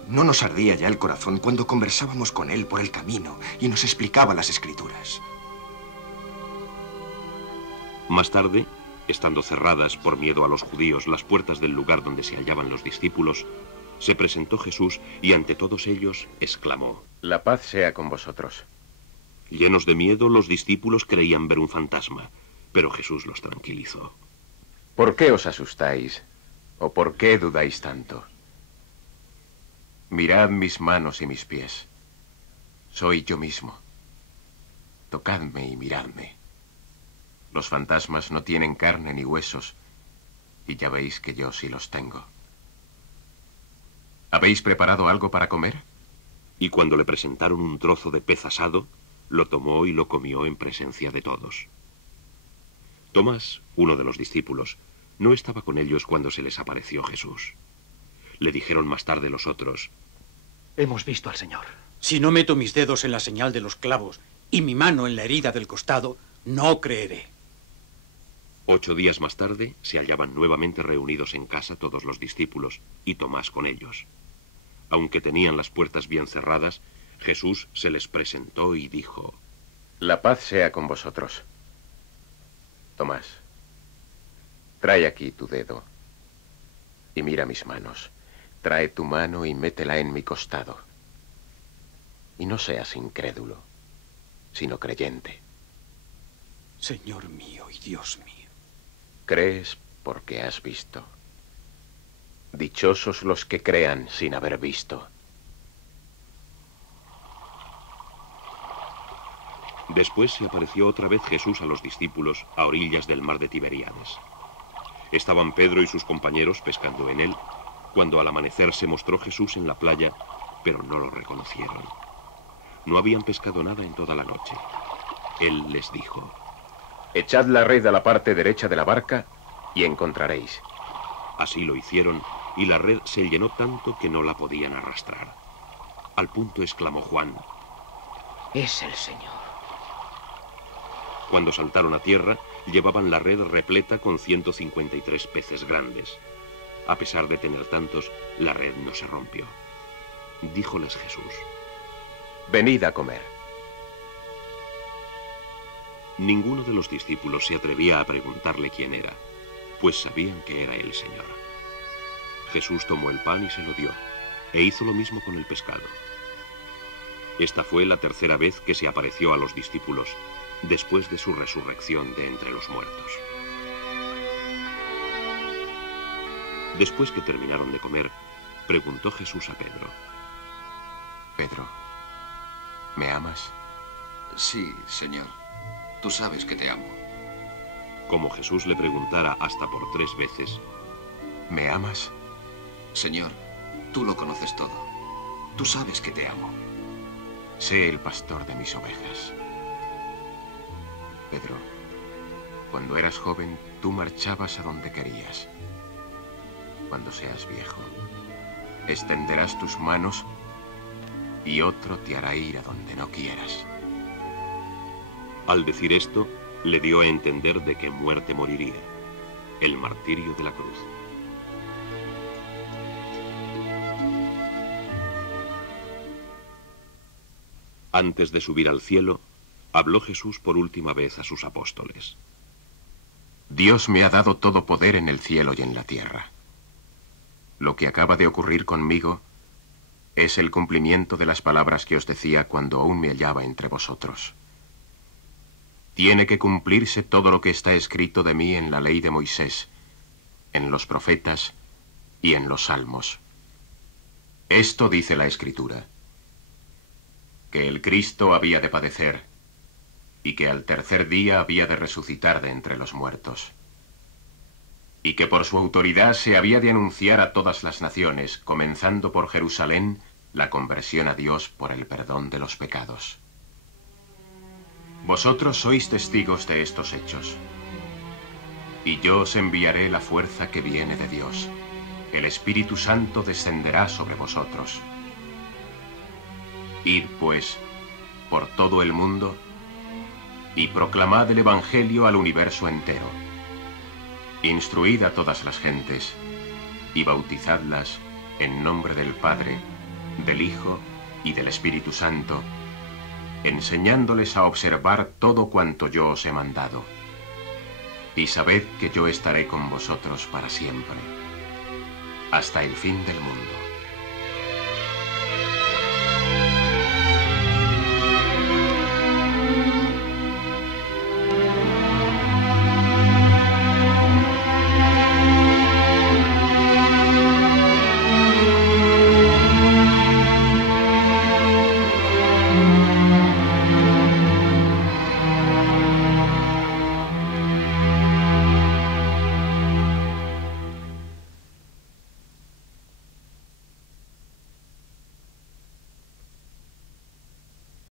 ¿No nos ardía ya el corazón cuando conversábamos con él por el camino y nos explicaba las Escrituras? Más tarde, estando cerradas por miedo a los judíos las puertas del lugar donde se hallaban los discípulos, se presentó Jesús y ante todos ellos exclamó: La paz sea con vosotros. Llenos de miedo, los discípulos creían ver un fantasma, pero Jesús los tranquilizó. ¿Por qué os asustáis? ¿O por qué dudáis tanto? Mirad mis manos y mis pies. Soy yo mismo. Tocadme y miradme. Los fantasmas no tienen carne ni huesos, y ya veis que yo sí los tengo. ¿Habéis preparado algo para comer? Y cuando le presentaron un trozo de pez asado, lo tomó y lo comió en presencia de todos. Tomás, uno de los discípulos, no estaba con ellos cuando se les apareció Jesús. Le dijeron más tarde los otros: Hemos visto al Señor. Si no meto mis dedos en la señal de los clavos y mi mano en la herida del costado, no creeré. 8 días más tarde, se hallaban nuevamente reunidos en casa todos los discípulos, y Tomás con ellos. Aunque tenían las puertas bien cerradas, Jesús se les presentó y dijo: La paz sea con vosotros. Tomás, trae aquí tu dedo y mira mis manos. Trae tu mano y métela en mi costado. Y no seas incrédulo, sino creyente. Señor mío y Dios mío. Crees porque has visto. Dichosos los que crean sin haber visto. Después se apareció otra vez Jesús a los discípulos a orillas del mar de Tiberíades. Estaban Pedro y sus compañeros pescando en él, cuando al amanecer se mostró Jesús en la playa, pero no lo reconocieron. No habían pescado nada en toda la noche. Él les dijo: Echad la red a la parte derecha de la barca y encontraréis. Así lo hicieron, y la red se llenó tanto que no la podían arrastrar. Al punto exclamó Juan: Es el Señor. Cuando saltaron a tierra, llevaban la red repleta con 153 peces grandes. A pesar de tener tantos, la red no se rompió. Díjoles Jesús: Venid a comer. Ninguno de los discípulos se atrevía a preguntarle quién era, pues sabían que era el Señor. Jesús tomó el pan y se lo dio, e hizo lo mismo con el pescado. Esta fue la tercera vez que se apareció a los discípulos, después de su resurrección de entre los muertos. Después que terminaron de comer, preguntó Jesús a Pedro: Pedro, ¿me amas? Sí, Señor. Tú sabes que te amo. Como Jesús le preguntara hasta por 3 veces: ¿me amas? Señor, tú lo conoces todo. Tú sabes que te amo. Sé el pastor de mis ovejas. Pedro, cuando eras joven, tú marchabas a donde querías. Cuando seas viejo, extenderás tus manos y otro te hará ir a donde no quieras. Al decir esto, le dio a entender de qué muerte moriría, el martirio de la cruz. Antes de subir al cielo, habló Jesús por última vez a sus apóstoles. Dios me ha dado todo poder en el cielo y en la tierra. Lo que acaba de ocurrir conmigo es el cumplimiento de las palabras que os decía cuando aún me hallaba entre vosotros. Tiene que cumplirse todo lo que está escrito de mí en la ley de Moisés, en los profetas y en los salmos. Esto dice la Escritura: que el Cristo había de padecer y que al tercer día había de resucitar de entre los muertos, y que por su autoridad se había de anunciar a todas las naciones, comenzando por Jerusalén, la conversión a Dios por el perdón de los pecados. Vosotros sois testigos de estos hechos, y yo os enviaré la fuerza que viene de Dios. El Espíritu Santo descenderá sobre vosotros. Id, pues, por todo el mundo y proclamad el Evangelio al universo entero. Instruid a todas las gentes y bautizadlas en nombre del Padre, del Hijo y del Espíritu Santo, enseñándoles a observar todo cuanto yo os he mandado. Y sabed que yo estaré con vosotros para siempre, hasta el fin del mundo.